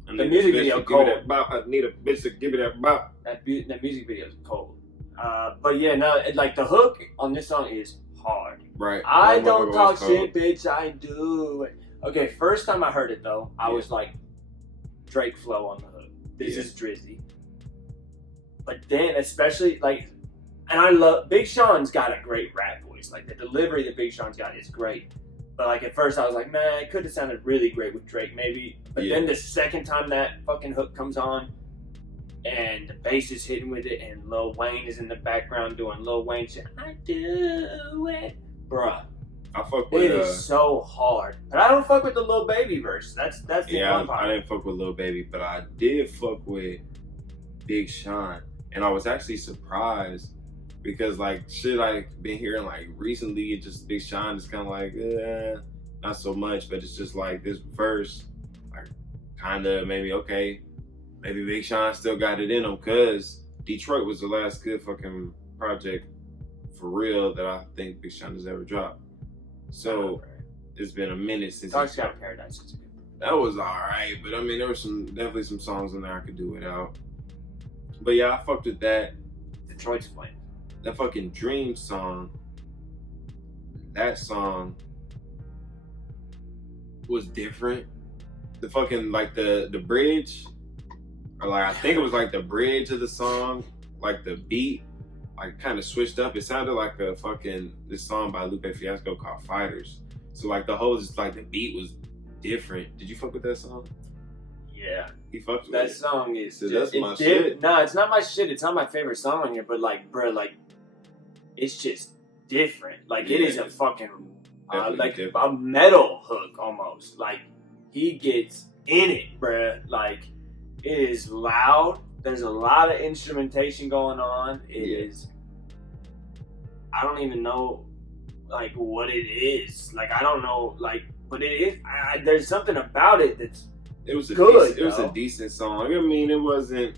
The music video cold. I need a bitch to give me that bop. That music video is cold. But yeah, no, like the hook on this song is hard. Right. I don't talk shit, bitch. I do. Okay, first time I heard it though, I was like Drake flow on the hook. This is Drizzy. But then, especially, like, and I love, Big Sean's got a great rap voice. Like, the delivery that Big Sean's got is great. But, like, at first I was like, man, it could have sounded really great with Drake, maybe. But then the second time that fucking hook comes on, and the bass is hitting with it, and Lil Wayne is in the background doing Lil Wayne shit. I do it. Bruh. I fuck with it is so hard. But I don't fuck with the Lil Baby verse. That's the one part. I didn't fuck with Lil Baby, but I did fuck with Big Sean. And I was actually surprised because like shit I've been hearing like recently, it just Big Sean is kinda like, not so much, but it's just like this verse like kinda maybe okay. Maybe Big Sean still got it in him because Detroit was the last good fucking project for real that I think Big Sean has ever dropped. So it's been a minute since Dark Sky Paradise is good. That was alright, but I mean there were definitely some songs in there I could do without. But yeah, I fucked with that. Detroit's Flame. That fucking Dream song. That song was different. The fucking like the bridge. Or like I think it was like the bridge of the song, like the beat, like kind of switched up. It sounded like a fucking this song by Lupe Fiasco called Fighters. So like the whole just like the beat was different. Did you fuck with that song? Yeah. He fucked with that it. Song is so that's my shit. No, it's not my shit. It's not my favorite song on here, but like, bro, like it's just different. Like it is a fucking like a metal hook almost. Like he gets in it, bro. Like it is loud. There's a lot of instrumentation going on. It is. I don't even know, like what it is. Like I don't know, like, but it is. There's something about it that's. It was good. It was a decent song. I mean, it wasn't.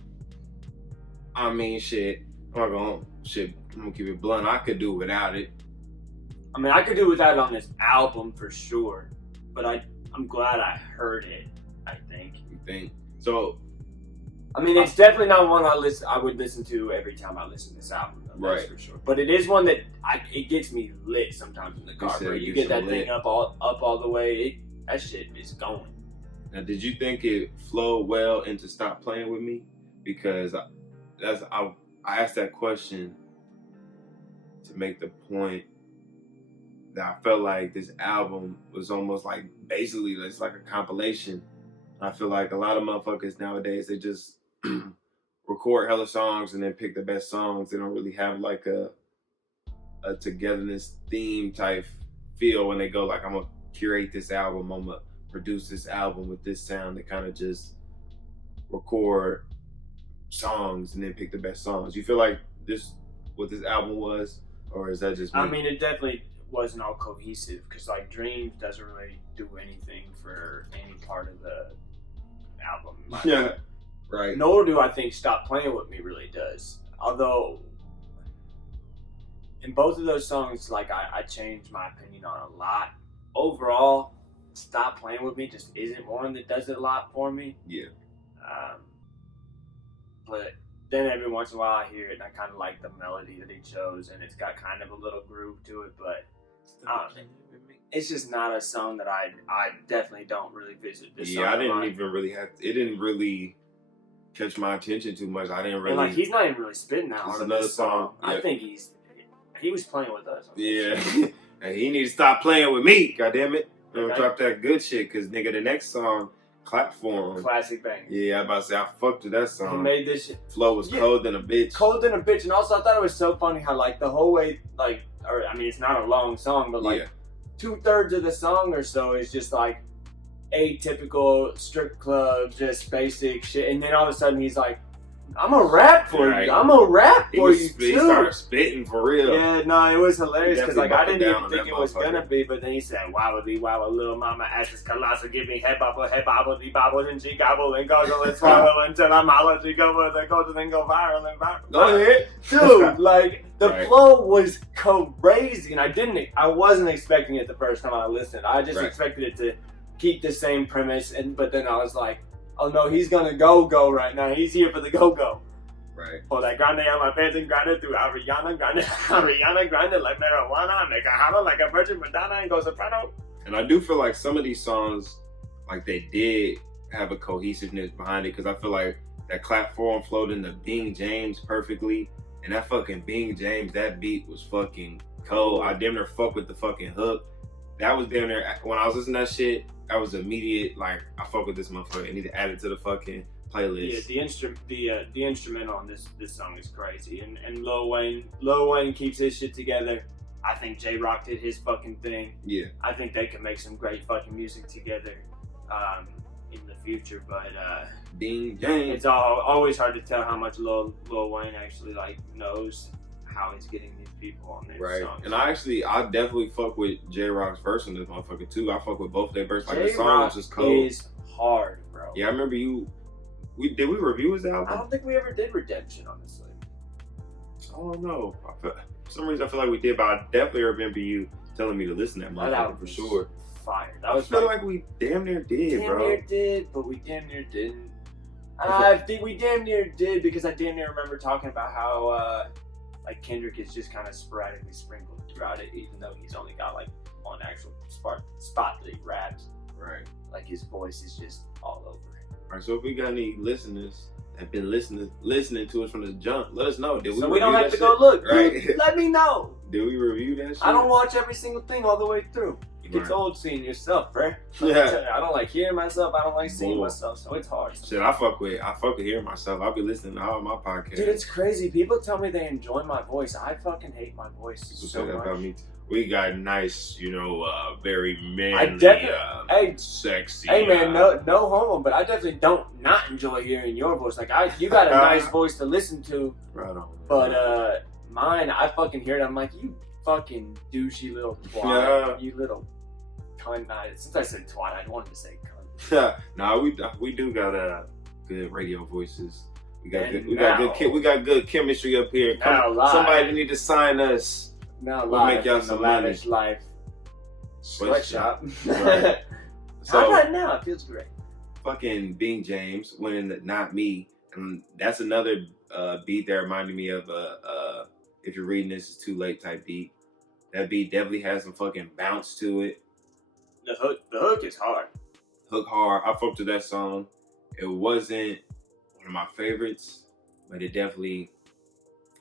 I mean, shit. I'm gonna keep it blunt. I could do without it. I mean, I could do without it on this album for sure. But I'm glad I heard it. I think. You think so? I mean, it's definitely not one I would listen to every time I listen to this album. Though, right. That's for sure. But it is one that it gets me lit sometimes in the car. Bro. You get that thing up all the way. That shit is going. Now, did you think it flowed well into Stop Playing With Me? Because I asked that question to make the point that I felt like this album was almost like basically it's like a compilation. I feel like a lot of motherfuckers nowadays, they just record hella songs and then pick the best songs. They don't really have like a togetherness theme type feel when they go like, I'm gonna curate this album, I'm gonna produce this album with this sound. They kind of just record songs and then pick the best songs. You feel like this what this album was, or is that just me? I mean, it definitely wasn't all cohesive because like Dreams doesn't really do anything for any part of the album. Yeah, right. Nor do I think Stop Playing With Me really does. Although in both of those songs, like I changed my opinion on a lot. Overall, Stop Playing With Me just isn't one that does it a lot for me. Yeah. But then every once in a while I hear it and I kind of like the melody that he chose and it's got kind of a little groove to it, but it's just not a song that I definitely don't really visit this song. I didn't even really it didn't really catch my attention too much. I didn't really. And like he's not even really spitting that hard on this song. Yeah. I think he was playing with us. Yeah. Hey, he need to stop playing with me, goddammit. Drop that good shit, cause nigga, the next song, Clap For Him. Classic bang. Yeah, I about to say I fucked with that song. He made this shit. Flow was cold than a bitch. Cold than a bitch, and also I thought it was so funny how like the whole way, like, or I mean it's not a long song, but like 2/3 of the song or so is just like atypical strip club, just basic shit, and then all of a sudden he's like, I'm a rap for you. I'm a rap for you too. He started spitting for real. Yeah, no, it was hilarious because like I didn't even think it was gonna be, but then he said, "Wobbly wobble, little mama ashes colossal, give me head bobble, de bobble, and she gobble and goggle and swallow until I'm hollow. She go with the culture and go viral and viral." Go ahead, dude. Like the flow was crazy, and I wasn't expecting it the first time I listened. I just expected it to keep the same premise, but then I was like, oh no, he's gonna go right now. He's here for the go. Right. Pull that grande on my pants and grind it through Ariana grind it like marijuana, make a holler like a virgin Madonna and go soprano. And I do feel like some of these songs, like they did have a cohesiveness behind it, because I feel like That clap form flowed into Bing James perfectly. And that fucking Bing James, that beat was fucking cold. I damn near fuck with the fucking hook. That was damn near, when I was listening to that shit, that was immediate, like, I fuck with this motherfucker. I need to add it to the fucking playlist. Yeah, the instrumental on this song is crazy. And Lil Wayne keeps his shit together. I think J-Rock did his fucking thing. Yeah. I think they can make some great fucking music together in the future, but Bing James. it's always hard to tell how much Lil Wayne actually like knows how he's getting these people on their songs. And I definitely fuck with J-Rock's verse on this motherfucker too. I fuck with both their verses. Like the J-Rock song was just cold. is hard, bro. Yeah, I remember did we review his album? I don't think we ever did Redemption, honestly. I don't know. For some reason I feel like we did, but I definitely remember you telling me to listen to that motherfucker for sure. Fire. I feel like we damn near did, bro. Damn near did, but we damn near didn't. I think we damn near did because I damn near remember talking about how like Kendrick is just kind of sporadically sprinkled throughout it, even though he's only got like one actual spot that he raps. Right. Like his voice is just all over. All right. So if we got any listeners that have been listening to us from the jump, let us know. Did we? So we don't have to shit? go look. Right. Dude, let me know. Did we review that shit? I don't watch every single thing all the way through. It gets old seeing yourself, bruh. Yeah. I don't like hearing myself. I don't like seeing myself, so it's hard. Shit, I fuck with hearing myself. I'll be listening to all my podcasts. Dude, it's crazy. People tell me they enjoy my voice. I fucking hate my voice so much. About me. We got nice, very manly, sexy. Hey man, no homo, but I definitely don't not enjoy hearing your voice. Like you got a nice voice to listen to. Right on. But mine, I fucking hear it. I'm like, you fucking douchey little twat. Yeah. You little cunt. Since I said twat, I wanted to say cunt. Nah, we do got good radio voices. We got good chemistry up here. Somebody need to sign us. Now we'll make y'all some money. Life sweatshop. Right. How about now? It feels great. Fucking Bing James winning the Not Me, and that's another beat that reminded me of If You're Reading This, It's Too Late type beat. That beat definitely has some fucking bounce to it. The hook is hard. Hook hard. I fucked with that song. It wasn't one of my favorites, but it definitely,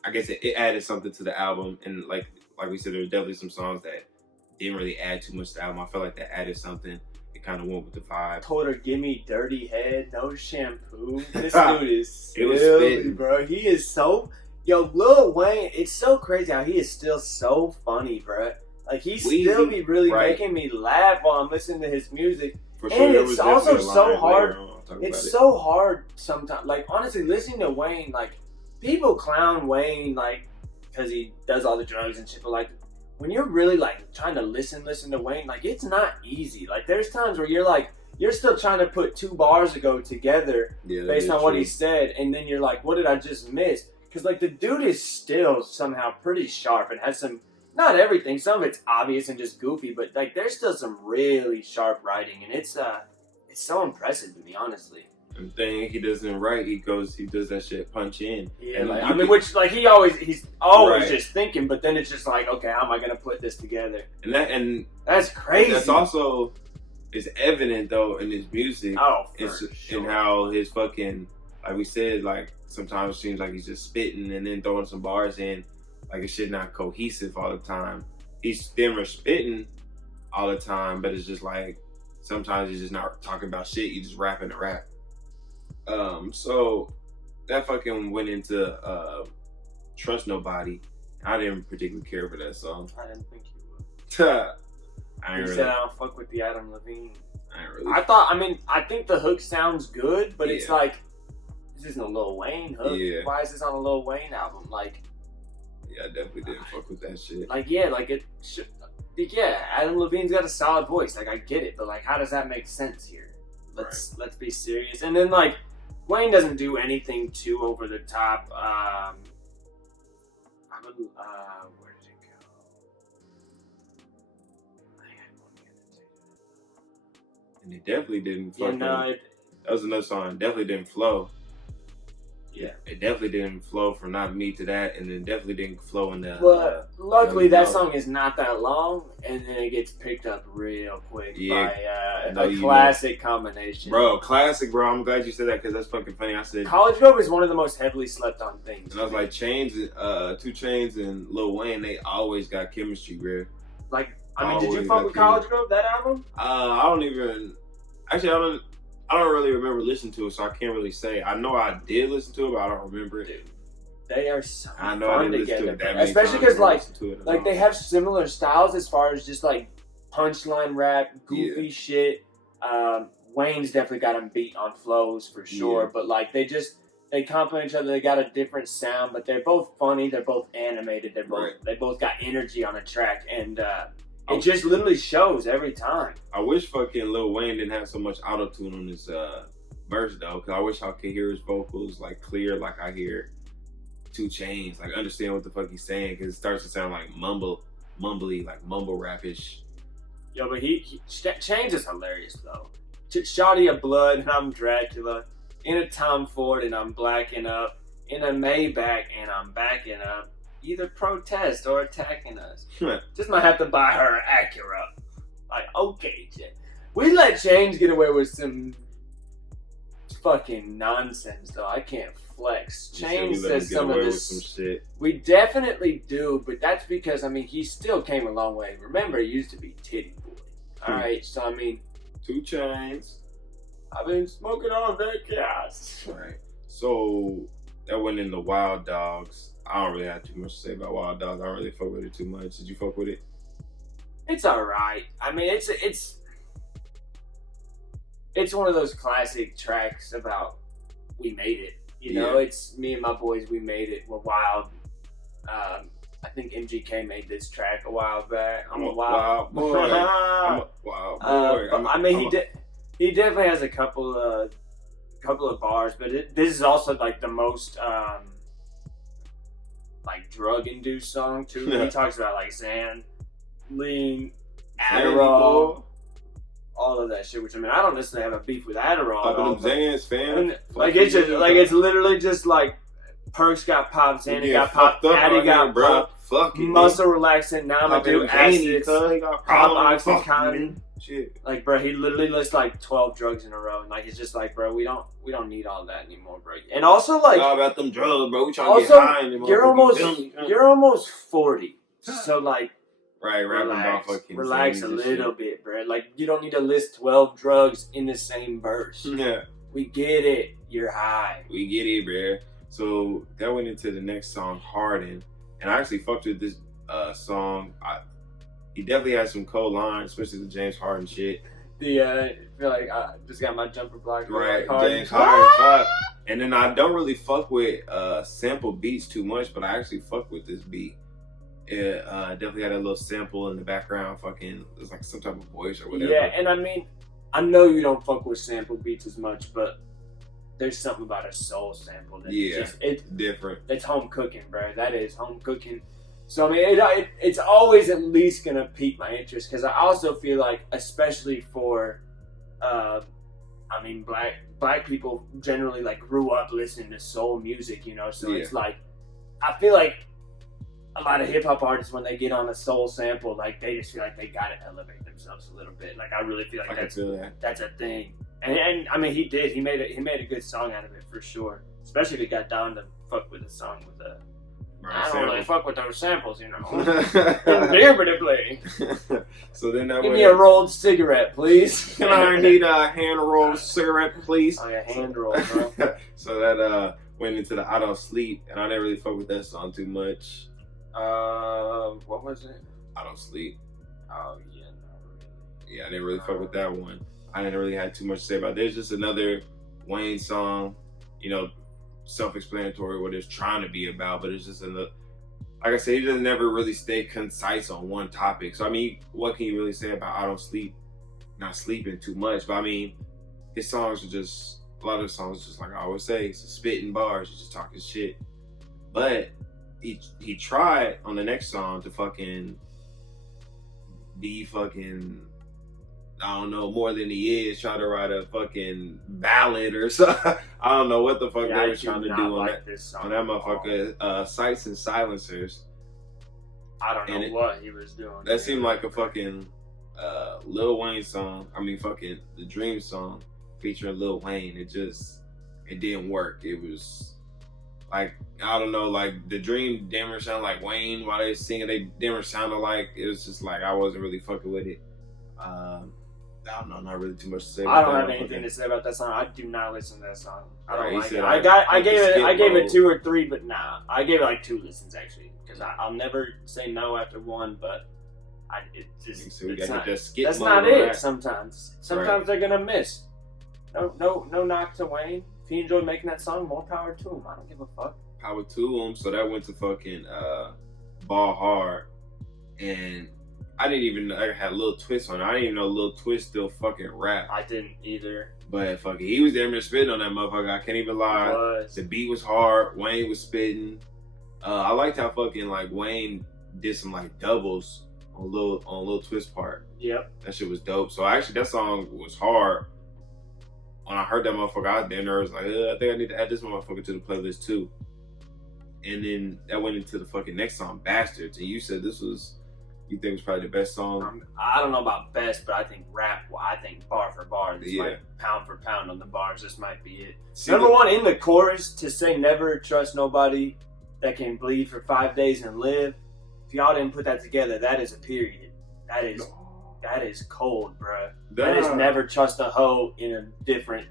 I guess it added something to the album. And like we said, there were definitely some songs that didn't really add too much to the album. I felt like that added something. It kind of went with the vibe. Told her, give me dirty head, no shampoo. This dude is silly, bro. He is so... Yo, Lil Wayne, it's so crazy how he is still so funny, bro. Like, he still be really making me laugh while I'm listening to his music. For sure, and it's also so hard. It's so hard sometimes. Like, honestly, listening to Wayne, like, people clown Wayne, like, because he does all the drugs and shit, but, like, when you're really, like, trying to listen to Wayne, like, it's not easy. Like, there's times where you're, like, you're still trying to put 2 bars ago together based on what he said, and then you're like, what did I just miss? Because, like, the dude is still somehow pretty sharp and has some, not everything, some of it's obvious and just goofy, but, like, there's still some really sharp writing, and it's so impressive to me, honestly. And the thing he doesn't write, he does that shit punch in. Yeah, and like, which, like, he's always just thinking, but then it's just like, okay, how am I gonna put this together? And that's crazy. That's also, it's evident though in his music. Oh, for sure. And how his fucking, like we said, like sometimes it seems like he's just spitting and then throwing some bars in, like his shit not cohesive all the time. He's never spitting all the time, but it's just like sometimes he's just not talking about shit. You just rapping a rap. So that fucking went into Trust Nobody. I didn't particularly care for that song. I didn't think you would. You said I don't fuck with the Adam Levine. I think the hook sounds good, but it's like, this isn't a Lil Wayne hook. Yeah. Why is this on a Lil Wayne album? Like, yeah, I definitely didn't fuck with that shit. Like, yeah, like it should. Yeah, Adam Levine's got a solid voice. Like, I get it, but like, how does that make sense here? Let's be serious. And then like, Wayne doesn't do anything too over the top. Where did it go? And it definitely didn't fucking... that was another song. It definitely didn't flow. Yeah. It definitely didn't flow from Not Me to that, and then definitely didn't flow in the. But luckily, that song is not that long, and then it gets picked up real quick by a classic combination. Bro, classic, bro. I'm glad you said that because that's fucking funny. I said College Grove is one of the most heavily slept on things. And I was like, 2 Chainz and Lil Wayne, they always got chemistry, bro. Like, I mean, did you fuck with College Grove, that album? I don't even. Actually, I don't really remember listening to it, so I can't really say. I know I did listen to it, but I don't remember it. Dude, they are so fun together, especially because like they have similar styles as far as just like punchline rap, goofy shit. Wayne's definitely got him beat on flows for sure, but like they complement each other. They got a different sound, but they're both funny. They're both animated. They both got energy on a track, and it just literally shows every time. I wish fucking Lil Wayne didn't have so much auto-tune on his verse though, because I wish I could hear his vocals like clear, like I hear 2 Chainz, like understand what the fuck he's saying, because it starts to sound like mumbly, like mumble rapish. Yo, but Chainz is hilarious though. Shawty of Blood and I'm Dracula, in a Tom Ford and I'm blacking up, in a Maybach and I'm backing up. Either protest or attacking us. Just might have to buy her an Acura. Like, okay, we let Chainz get away with some fucking nonsense, though. I can't flex. Chainz says some of this. Some shit. We definitely do, but that's because, I mean, he still came a long way. Remember, he used to be Titty Boy. Alright, so I mean. 2 Chainz. I've been smoking on that gas. Right. So, that went in the Wild Dogs. I don't really have too much to say about Wild Dogs. I don't really fuck with it too much. Did you fuck with it? It's alright. I mean, it's one of those classic tracks about we made it. You know, it's me and my boys, we made it. We're wild. I think MGK made this track a while back. I'm a wild boy. I'm a wild boy. He definitely has a couple of bars, but this is also like the most like drug-induced song too. He talks about like Xan, lean, Adderall, all of that shit. Which I mean, I don't necessarily have a beef with Adderall. Popping them Xans, fam. Like it's literally just like Perks got popped, Xanny got popped, Addy got popped, muscle relaxing. Now I'm gonna do acid, pop Oxycontin. Shit. Like, bro, he literally lists like 12 drugs in a row, and like it's just like, bro, we don't need all that anymore, bro. And also like, all about them drugs, bro. We trying to get high anymore. You're almost 40, so like, right, relax a little bit, bro. Like, you don't need to list 12 drugs in the same verse. Yeah, we get it. You're high. We get it, bro. So that went into the next song, Harden, and I actually fucked with this song. He definitely has some cold lines, especially the James Harden shit. I feel like I just got my jumper blocked. Right, like James Harden. Fuck. And then I don't really fuck with sample beats too much, but I actually fuck with this beat. It definitely had a little sample in the background. Fucking, it's like some type of voice or whatever. Yeah, and I mean, I know you don't fuck with sample beats as much, but there's something about a soul sample that it's different. It's home cooking, bro. That is home cooking. So I mean, it's always at least gonna pique my interest because I also feel like, especially for, I mean, black people generally like grew up listening to soul music, you know. So it's like, I feel like a lot of hip hop artists, when they get on a soul sample, like they just feel like they gotta elevate themselves a little bit. Like I really feel like that's a thing. And I mean, he did. He made a good song out of it for sure. Especially if he got Don to fuck with a song with a. I don't really fuck with those samples, you know. Indubitably. So then give me a rolled cigarette, please. Can I need a hand rolled cigarette, please? Oh yeah, hand roll, bro. So that went into the I Don't Sleep, and I didn't really fuck with that song too much. What was it? I Don't Sleep. Oh yeah, not really. Yeah, I didn't really fuck with that one. I didn't really have too much to say about it. There's just another Wayne song, you know, self-explanatory what it's trying to be about, but it's just like I said, he doesn't never really stay concise on one topic. So I mean, what can you really say about I Don't Sleep? Not sleeping too much, but I mean, his songs are just, a lot of the songs, just like I always say, it's spitting bars, he's just talking shit. But he tried on the next song to fucking be fucking I don't know, more than he is, trying to write a fucking ballad or something. I don't know what the fuck they were trying to do on that motherfucker. Sights and Silencers. I don't know what he was doing. That seemed like a fucking Lil Wayne song. I mean, fucking the Dream song featuring Lil Wayne. It didn't work. It was like, I don't know, like the Dream damn near sounded like Wayne while they was singing. They damn near sounded like, it was just like I wasn't really fucking with it. I don't know, not really too much to say about I don't have anything to say about that song. I do not listen to that song. I don't like it. I gave it 2 or 3, but nah. I gave it like 2 listens actually. Because I'll never say no after 1, but that's not it sometimes. Sometimes they're gonna miss. No knock to Wayne. If he enjoyed making that song, more power to him. I don't give a fuck. Power to him. So that went to fucking Ball Hard. And I didn't even know I had a little twist on it. I didn't even know Lil Twist still fucking rap. I didn't either. But fucking, he was damn near spitting on that motherfucker. I can't even lie. The beat was hard. Wayne was spitting. I liked how fucking like Wayne did some like doubles on Lil Twist part. Yep. That shit was dope. So actually, that song was hard. When I heard that motherfucker, I was damn near like, I think I need to add this motherfucker to the playlist too. And then that went into the fucking next song, Bastards. And you said you think was probably the best song? I don't know about best, but I think I think bar for bar, like pound for pound on the bars, this might be it. Number 1 in the chorus to say never trust nobody that can bleed for 5 days and live. If y'all didn't put that together, that is a period. That is cold, bruh. That is never trust a hoe in a different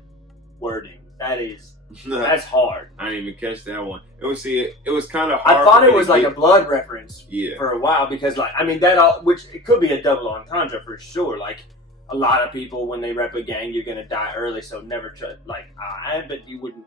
wording. That's hard. I didn't even catch that one. It was kind of hard. I thought it was like a blood reference for a while because, like, I mean, which it could be a double entendre for sure. Like, a lot of people, when they rep a gang, you're gonna die early, so never trust. Like, I bet you wouldn't.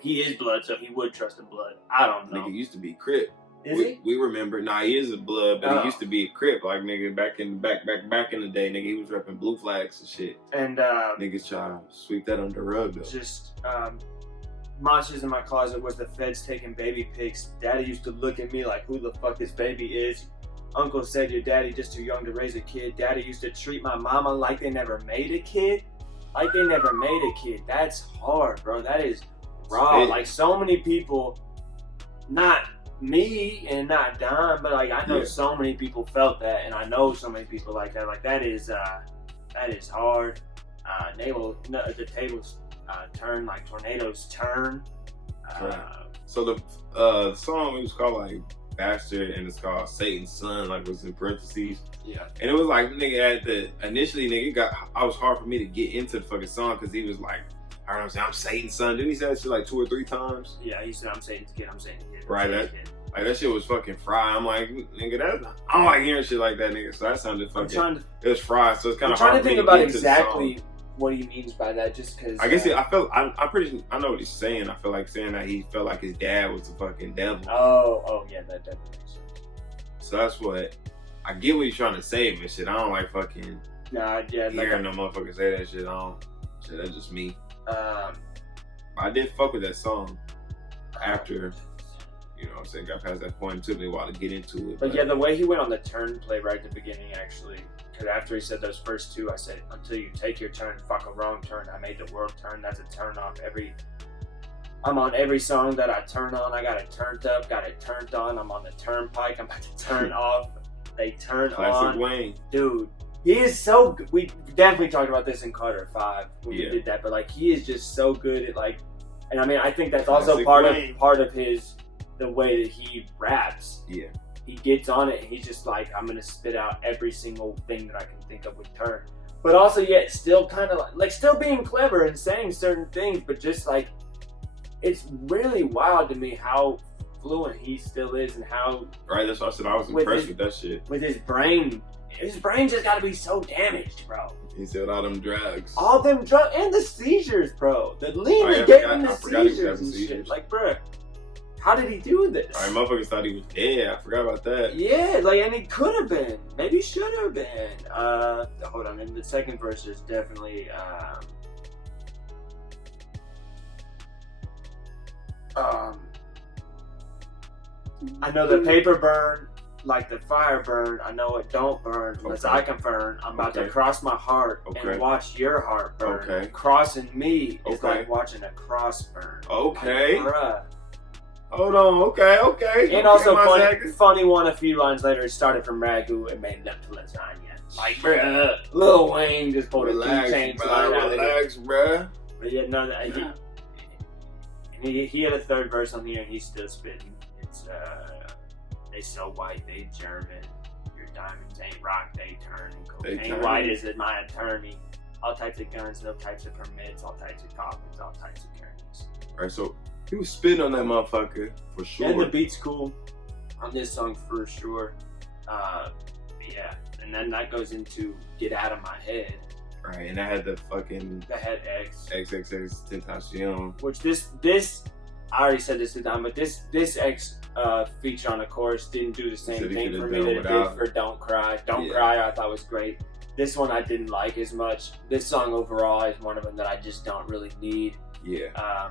He is blood, so he would trust a blood. I don't know. Nigga used to be Crip. Is he? We remember. Nah, he is a blood, but he used to be a Crip. Like, nigga, back in the day, nigga, he was repping blue flags and shit. And niggas try to sweep that under the rug though. Just Monsters in My Closet was the feds taking baby pics. Daddy used to look at me like, who the fuck this baby is? Uncle said your daddy just too young to raise a kid. Daddy used to treat my mama like they never made a kid. Like they never made a kid. That's hard, bro. That is raw. Like, so many people, not me and not Don, but like I know so many people felt that, and I know so many people like that. Like that is hard. The tables turn like tornadoes turn. So the song was called like Bastard, and it's called Satan's Son, like was in parentheses. Yeah. And it was like, nigga, initially, it was hard for me to get into the fucking song because he was like, I heard him say, I'm Satan's son. Didn't he say that shit like 2 or 3 times? Yeah, he said, I'm Satan's kid, I'm Satan's kid. Right, that shit was fucking fried. I'm like, nigga, I don't like hearing shit like that, nigga. So that sounded fucking, it was fried, so it's kind of hard. I'm trying to think about exactly what he means by that, just because. I guess I know what he's saying. I feel like saying that he felt like his dad was a fucking devil. Oh, yeah, that definitely makes sense. So that's what, I get what he's trying to say, but shit, I don't like fucking hearing no motherfucker say that shit. Shit, that's just me. I did fuck with that song after, you know what I'm saying, got past that point. It took me a while to get into it. But yeah, the way he went on the turn play right at the beginning, actually, because after he said those first 2, I said, until you take your turn, fuck a wrong turn, I made the world turn. That's a turn off. I'm on every song that I turn on. I got it turned up, got it turned on. I'm on the turnpike. I'm about to turn off. They turn Classic on. Wayne. Dude, he is so good. We definitely talked about this in Carter 5 when we did that, but like he is just so good at like, and I mean I think that's also part of the way that he raps. Yeah. He gets on it and he's just like, I'm gonna spit out every single thing that I can think of with turn. But also yet still kind of like still being clever and saying certain things, but just like it's really wild to me how fluent he still is and how that's what I said. I was impressed with that shit. With his brain just gotta be so damaged, bro. He said all them drugs. All them drugs and the seizures, bro. The lean he gave him the seizures and shit. Like, bro, how did he do this? Alright, motherfuckers thought he was dead. I forgot about that. Yeah, like, and he could have been. Maybe should have been. Hold on. And the second verse is definitely, I know the paper burn. like the fire burn, I know it don't burn unless I can burn. I'm about to cross my heart and watch your heart burn. Okay. Crossing me is like watching a cross burn. Okay. Like, bruh. Hold on. Okay. And also funny one. A few lines later, it started from ragu and made it up to lasagna. Like, bruh, Lil Wayne just pulled a 2 Chainz line out of it. Relax, bruh. But yeah, no, he had a third verse on here and he's still spitting. It's they so white, they German. Your diamonds ain't rock, they turn. Cocaine white is my attorney. All types of guns, no types of permits, all types of coffins, all types of currencies. Alright, so he was spitting on that motherfucker for sure. And the beat's cool on this song for sure. Yeah, and then that goes into Get Out of My Head. Right, and I had the fucking... That had X. XXX Tentacion. Which this, I already said this to Don, but this X feature on the chorus didn't do the same thing for me that it did for Don't Cry. Don't Cry I thought was great. This one I didn't like as much. This song overall is one of them that I just don't really need. Yeah.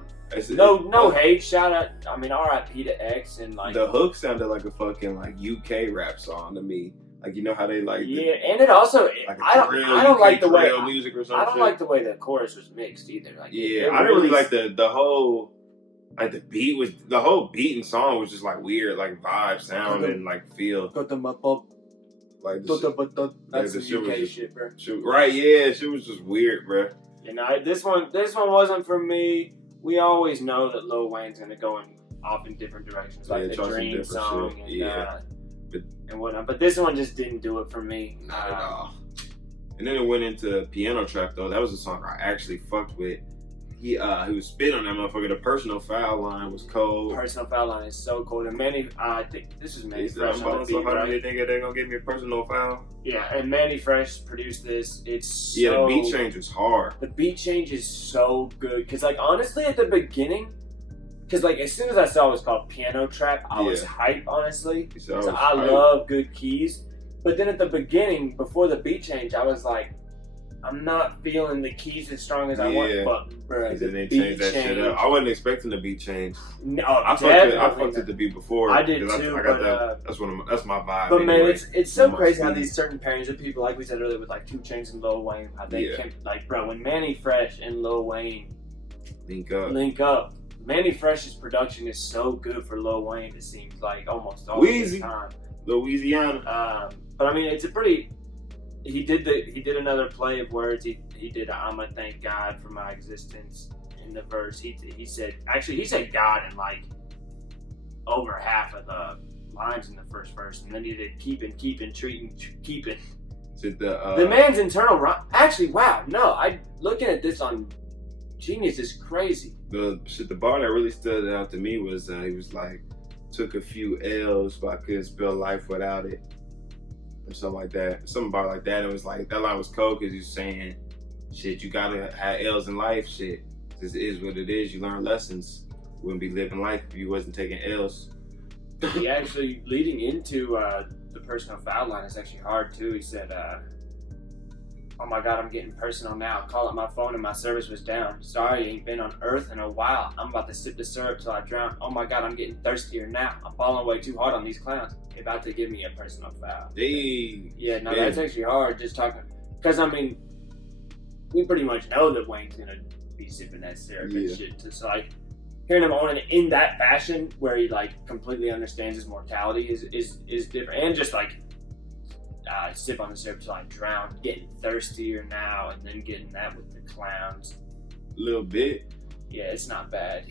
No hate. Shout out. I mean, R.I.P. to X and like the hook sounded like a fucking like UK rap song to me. Like you know how they like. Yeah, and it also like I don't like the way music or I don't like the way the chorus was mixed either. Like yeah, I didn't really like the whole. Like the beat was the whole beat and song was just like weird, like vibe, sound, and like feel. Like that's the UK shit, bro. Right? Yeah, shit was just weird, bro. You know, this one wasn't for me. We always know that Lil Wayne's gonna go off in different directions, like the Dream song and whatnot. But this one just didn't do it for me. Not at all. And then it went into Piano Trap though. That was a song I actually fucked with. He was spitting on that motherfucker. The Personal Foul line was cold. Personal Foul line is so cold. And Manny, I think this is Manny Fresh on the beat, right? You think they're gonna give me a personal foul? Yeah, and Manny Fresh produced this. It's so, the beat change was hard. The beat change is so good because, like, honestly, at the beginning, because like as soon as I saw it was called Piano Trap, I was hype, honestly. So I love good keys. But then at the beginning, before the beat change, I was like, I'm not feeling the keys as strong as I want, but bro, the they beat changed that shit up. I wasn't expecting the beat change. No, I fucked it the beat before. I did too. I got that. That's my vibe. But anyway. Man, it's so crazy how these certain pairings of people, like we said earlier, with like 2 Chainz and Lil Wayne, how they can like, bro, when Manny Fresh and Lil Wayne link up. Manny Fresh's production is so good for Lil Wayne. It seems like almost all the time. Louisiana. But I mean, it's a pretty. He did another play of words. He did I'ma thank God for my existence in the verse. He said God in like over half of the lines in the first verse, and then he did keeping, treating, keeping. The man's internal actually, wow, no, I looking at this on Genius is crazy. The bar that really stood out to me was he was like, took a few L's, but I couldn't spell life without it. Or something like that. Something about like that. It was like, that line was cold because he was saying, shit, you gotta have L's in life, shit. This is what it is. You learn lessons. You wouldn't be living life if you wasn't taking L's. He actually, leading into the personal foul line is actually hard too. He said, oh my God, I'm getting personal now. Call up my phone and my service was down. Sorry, ain't been on earth in a while. I'm about to sip the syrup till I drown. Oh my God, I'm getting thirstier now. I'm falling way too hard on these clowns. They're about to give me a personal foul. Yeah, no, that's actually hard just talking. Because, I mean, we pretty much know that Wayne's going to be sipping that syrup and shit. So, like, hearing him on it in that fashion where he, like, completely understands his mortality is different. And just, like, sip on the syrup till I drown, getting thirstier now, and then getting that with the clowns. A little bit. Yeah, it's not bad.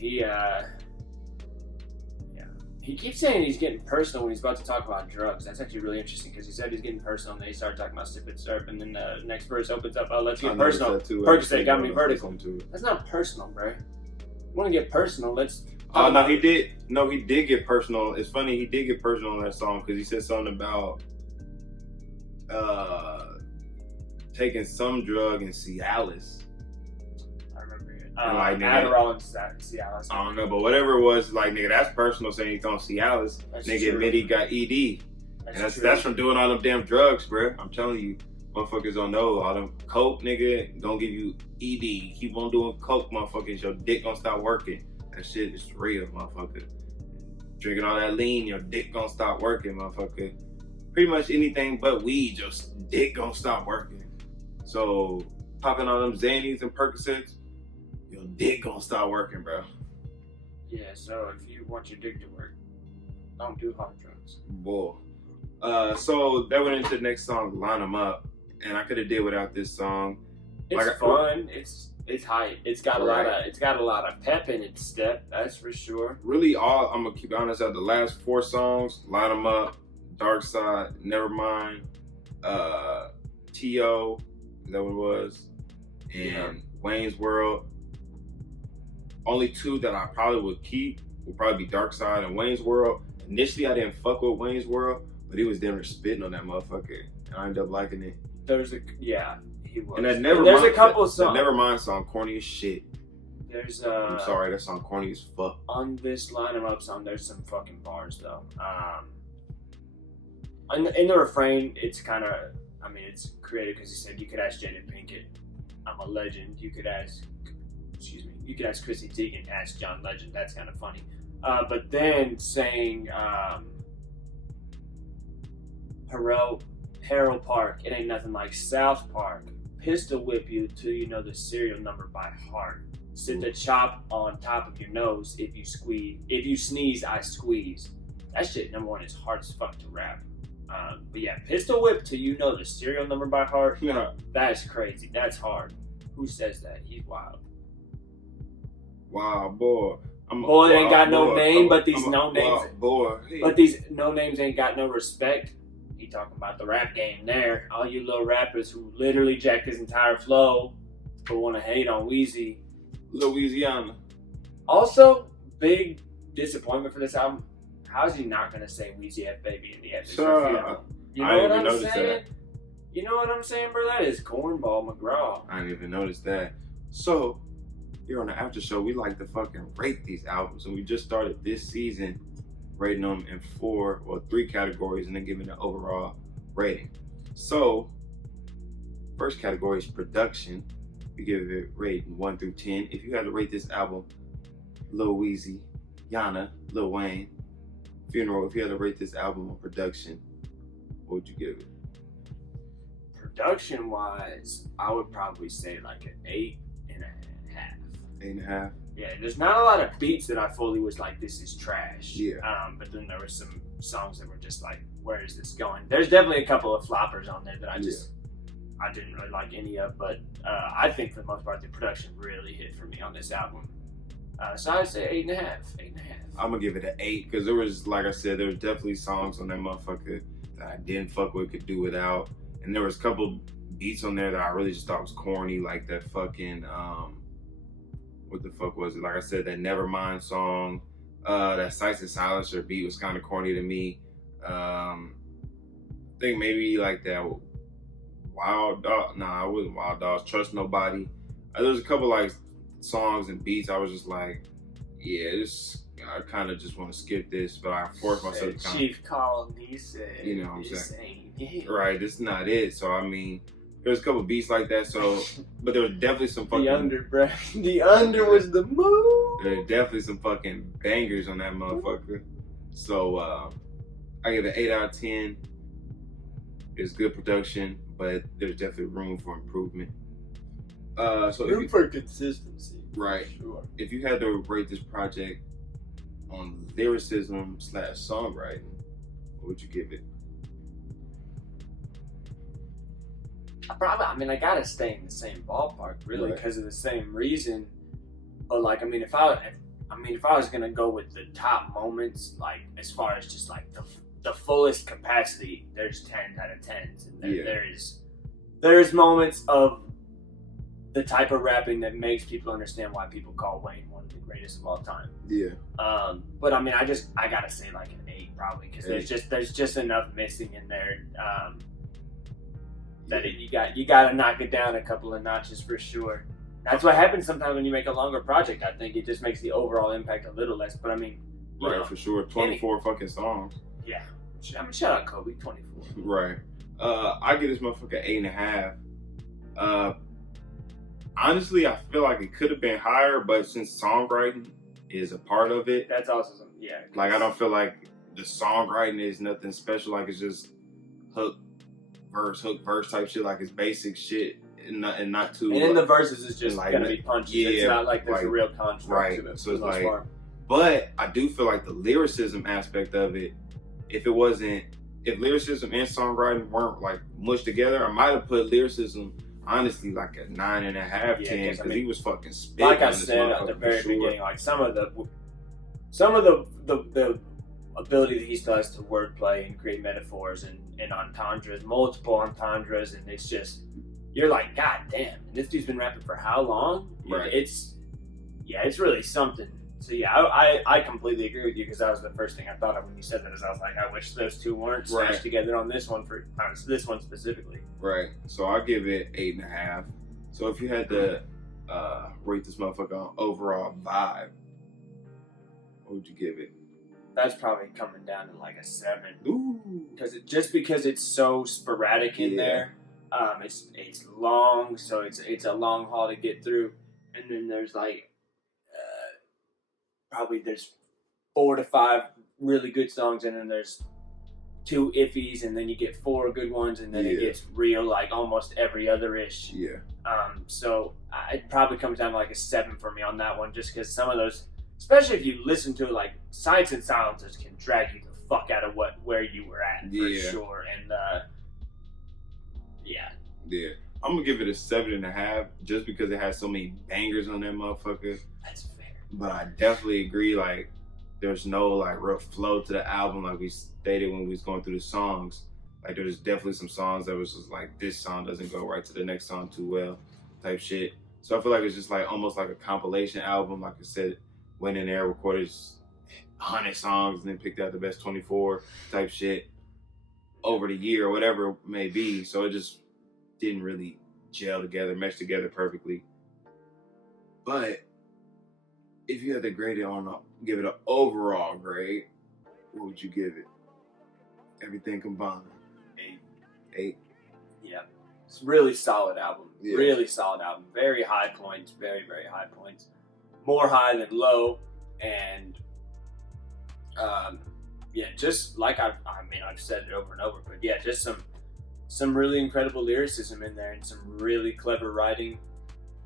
He keeps saying he's getting personal when he's about to talk about drugs. That's actually really interesting because he said he's getting personal, and then he started talking about sipping syrup, and then the next verse opens up, oh, let's get personal. Percocet got me vertical. That's not personal, bro. You want to get personal, let's... Oh, no, he did. No, he did get personal. It's funny, he did get personal on that song because he said something about taking some drug in Cialis. I remember it. Like, Adderall and Cialis. I don't know, but whatever it was, like, nigga, that's personal saying he's on Cialis. Nigga admit he got ED. That's from doing all them damn drugs, bro. I'm telling you, motherfuckers don't know. All them coke, nigga, don't give you ED. Keep on doing coke, motherfuckers. Your dick gonna stop working. That shit is real, motherfucker. Drinking all that lean, your dick gonna stop working, motherfucker. pretty much anything but weed, your dick gonna stop working. So popping on them Xannies and Percocets, your dick gonna stop working, bro. Yeah, so if you want your dick to work, don't do hard drugs. Boy. So that went into the next song, Line 'Em Up. And I could have did without this song. It's fun. It's hype. It's got a lot of pep in its step. That's for sure. Really, I'm gonna keep it honest. Out the last 4 songs, Line 'Em Up, Dark Side, Nevermind, T.O. Is that what it was? And Wayne's World. Only 2 that I probably would keep would probably be Dark Side and Wayne's World. Initially, I didn't fuck with Wayne's World, but he was damn near spitting on that motherfucker, and I ended up liking it. He was. And that there's a couple of songs. That Nevermind song, corny as shit. There's I'm sorry, that song corny as fuck. On this Line 'Em Up song, there's some fucking bars though. In the refrain, it's kind of, I mean, it's creative because he said you could ask Jada Pinkett, I'm a legend. You could ask Chrissy Teigen, ask John Legend. That's kind of funny. But then saying Harrell Park, it ain't nothing like South Park. Pistol whip you till you know the serial number by heart. Sit the chop on top of your nose. If you sneeze, I squeeze. That shit, number one, is hard as fuck to rap. But yeah, pistol whip till you know the serial number by heart. Yeah. That's crazy. That's hard. Who says that? He's wild. Wow, boy. Boy ain't got no name, but these no names. Boy. Hey. But these no names ain't got no respect. He talking about the rap game there. All you little rappers who literally jacked his entire flow but want to hate on Weezy. Louisiana. Also, big disappointment for this album. How's he not going to say Weezy F Baby in the epic funeral? You know what I'm saying? That. You know what I'm saying, bro? That is cornball McGraw. I didn't even notice that. So, here on the after show, we like to fucking rate these albums. And we just started this season rating them in 3 categories and then giving an overall rating. So, first category is production. We give it rating 1 through 10. If you had to rate this album, Lil Weezy, Yana, Lil Wayne, Funeral, if you had to rate this album on production, what would you give it? Production wise, I would probably say like an 8.5. 8.5? Yeah, there's not a lot of beats that I fully was like, this is trash. Yeah. But then there were some songs that were just like, where is this going? There's definitely a couple of floppers on there that I didn't really like any of, but I think for the most part the production really hit for me on this album. So I'd say 8.5. 8.5. I'm gonna give it an 8 because there was, like I said, there was definitely songs on that motherfucker that I didn't fuck with, could do without, and there was a couple beats on there that I really just thought was corny, like that fucking what the fuck was it? Like I said, that Nevermind song, that Sights and Silencer beat was kind of corny to me. I think maybe like that Wild Dog. Nah, it wasn't Wild Dogs. Trust Nobody. There's a couple like songs and beats I was just like, yeah, I kind of just want to skip this, but I forced myself to kind of. Chief called me, said, you know what I'm saying? It. Right, this is not it. So I mean, there's a couple beats like that. So, but there was definitely some fucking. The under was the move. There were definitely some fucking bangers on that motherfucker. So I give it 8 out of 10. It's good production, but there's definitely room for improvement. Room for consistency. Right. Sure. If you had to rate this project on lyricism/songwriting, what would you give it? I gotta stay in the same ballpark, really, because of the same reason. But like, if I was gonna go with the top moments, like as far as just like the fullest capacity, there's 10 out of 10s, and there's moments of the type of rapping that makes people understand why people call Wayne one of the greatest of all time. Yeah. But I gotta say like an 8 probably, because there's just enough missing in there. That you gotta knock it down a couple of notches for sure. That's what happens sometimes when you make a longer project. I think it just makes the overall impact a little less. But for sure. 24 fucking songs. Yeah. Shout out Kobe, 24. Right. I give this motherfucker 8.5. Honestly, I feel like it could have been higher, but since songwriting is a part of it, that's also something. Yeah. Like I don't feel like the songwriting is nothing special. Like it's just hook verse type shit. Like it's basic shit and not too. And in the verses, it's just like, gonna be punches. yeah, it's not like there's a like, real construct right. to it. So it's like, but I do feel like the lyricism aspect of it, if lyricism and songwriting weren't like mushed together, I might have put lyricism honestly like a 9.5, 10, because he was fucking spitting. Like I said at the very beginning, like some of the ability that he still has to wordplay and create metaphors and entendres, multiple entendres, and it's just, you're like, God damn, this dude's been rapping for how long? Right. It's really something. So yeah, I completely agree with you, because that was the first thing I thought of when you said that. Is I was like, I wish those two weren't smashed together on this one this one specifically. Right. So I'll give it 8.5. So if you had to rate this motherfucker on overall vibe, what would you give it? That's probably coming down to like a 7. Ooh. Because it's so sporadic in there. It's long, so it's a long haul to get through, and then there's like probably there's 4 to 5 really good songs, and then there's 2 iffies, and then you get 4 good ones, and then it gets real like almost every other ish. Yeah. So it probably comes down to like a 7 for me on that one, just because some of those, especially if you listen to it, like Sights and Silencers can drag you the fuck out of where you were at for sure, and Yeah. I'm gonna give it a 7.5 just because it has so many bangers on that motherfucker. That's fair. But I definitely agree, like, there's no like real flow to the album, like we stated when we was going through the songs. Like there's definitely some songs that was just like, this song doesn't go right to the next song too well, type shit. So I feel like it's just like almost like a compilation album. Like I said, went in there, recorded 100 songs, and then picked out the best 24 type shit over the year or whatever it may be. So it just didn't really gel together, mesh together perfectly. But if you had to grade it give it an overall grade, what would you give it? Everything combined. 8. Yeah. It's a really solid album. Yeah. Really solid album. Very high points. Very, very high points. More high than low. And just like I've said it over and over, but yeah, just some really incredible lyricism in there and some really clever writing.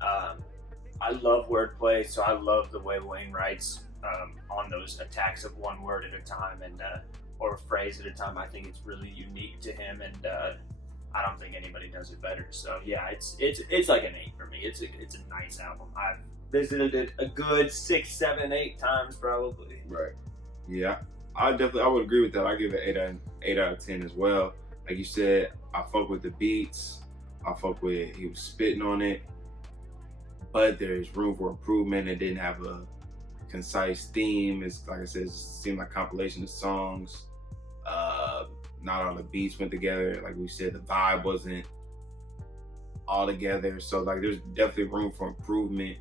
I love wordplay, so I love the way Wayne writes on those attacks of one word at a time and or a phrase at a time. I think it's really unique to him, and I don't think anybody does it better. So yeah, it's like an 8 for me. It's a nice album. I've visited it a good 6, 7, 8 times probably. Right. Yeah, I would agree with that. I give it 8 out of 10 as well. Like you said, I fuck with the beats. I fuck with he was spitting on it. But there's room for improvement. It didn't have a concise theme. It's like I said, it seemed like a compilation of songs. Not all the beats went together. Like we said, the vibe wasn't all together. So like there's definitely room for improvement.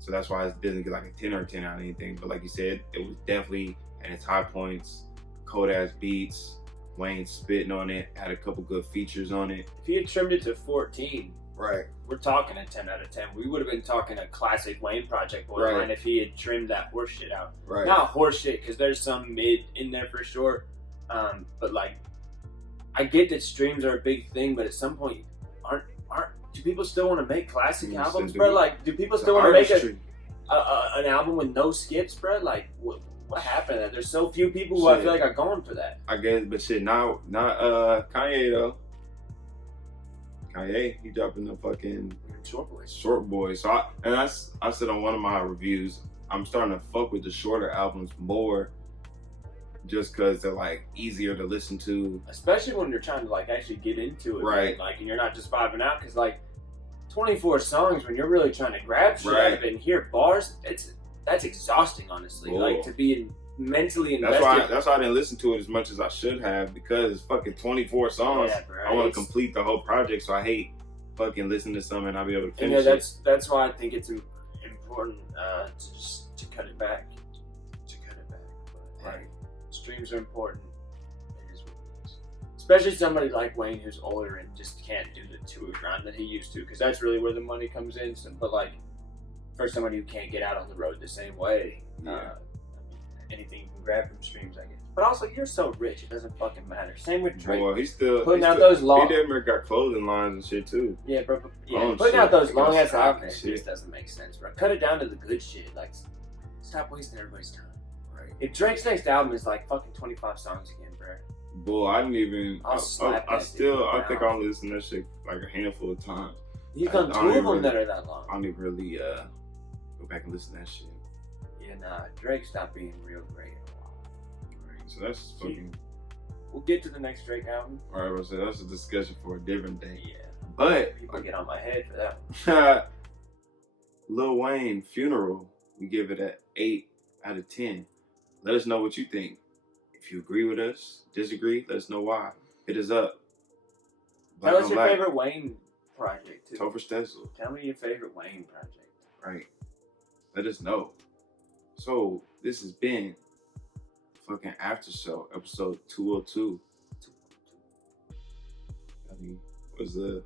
So that's why it doesn't get like a 10 or 10 out of anything. But like you said, it was definitely at its high points, cold ass beats, Wayne spitting on it, had a couple good features on it. If he had trimmed it to 14, right, we're talking a 10 out of 10. We would have been talking a classic Wayne project borderline if he had trimmed that horse shit out. Right. Not horse shit, because there's some mid in there for sure. But like, I get that streams are a big thing, but at some point, do people still want to make classic albums, bro? Like, do people still want to make an album with no skips, bro? Like, what happened? There's so few people who I feel like are going for that. I guess, but shit, not Kanye though. Kanye, he dropping the fucking Short Boy. So I said on one of my reviews, I'm starting to fuck with the shorter albums more, just because they're like easier to listen to, especially when you're trying to like actually get into it, right? Man. Like, and you're not just vibing out, because like 24 songs when you're really trying to grab shit out of it and hear bars, that's exhausting, honestly. Whoa. Like, to be mentally invested. That's why I didn't listen to it as much as I should have, because it's fucking 24 songs. Yeah, bro, I want to complete the whole project, so I hate fucking listening to something and not be able to finish it. That's why I think it's important to cut it back. But, right. Streams are important. It is what it is. Especially somebody like Wayne, who's older and just can't do the tour grind that he used to, because that's really where the money comes in. So, but like, for somebody who can't get out on the road the same way, anything you can grab from streams, I guess. But also, you're so rich, it doesn't fucking matter. Same with Drake. Well, he's still putting out those long. He damn got clothing lines and shit too. Yeah, bro. Yeah, Oh, putting shit. out those They got long ass stock and albums shit. just doesn't make sense, bro. Cut it down to the good shit. Like, stop wasting everybody's time. Right. If Drake's next album is like fucking 25 songs again, bro. Boy, I didn't even. I'll slap that I dude think I down. only listened to that shit like a handful of times. He's done I two don't of them even- that are that long. I don't even really go back and listen to that shit. Yeah, nah. Drake stopped being real great in a while. Right. So that's fucking. We'll get to the next Drake album. All right, so that's a discussion for a different day. Yeah. But People get on my head for that one. Lil Wayne funeral, we give it an 8 out of 10. Let us know what you think. If you agree with us, disagree, let us know why. Hit us up. Black Tell us on your Black, favorite Wayne project, too. Topher Stencil. Tell me your favorite Wayne project. Right. Let us know. So, this has been fucking After Show, episode 202. I mean, what's the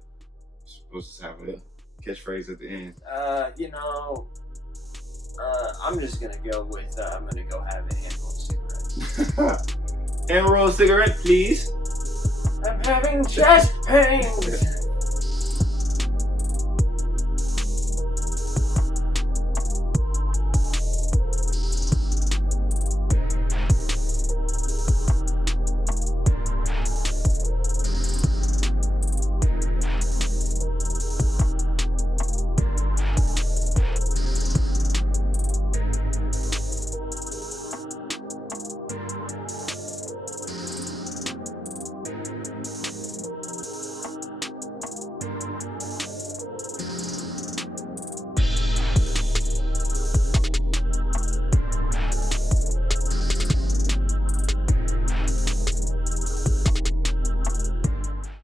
supposed to have a catchphrase at the end? I'm just gonna go with, I'm gonna go have a handful of cigarettes. And roll a cigarette, please. I'm having chest pains.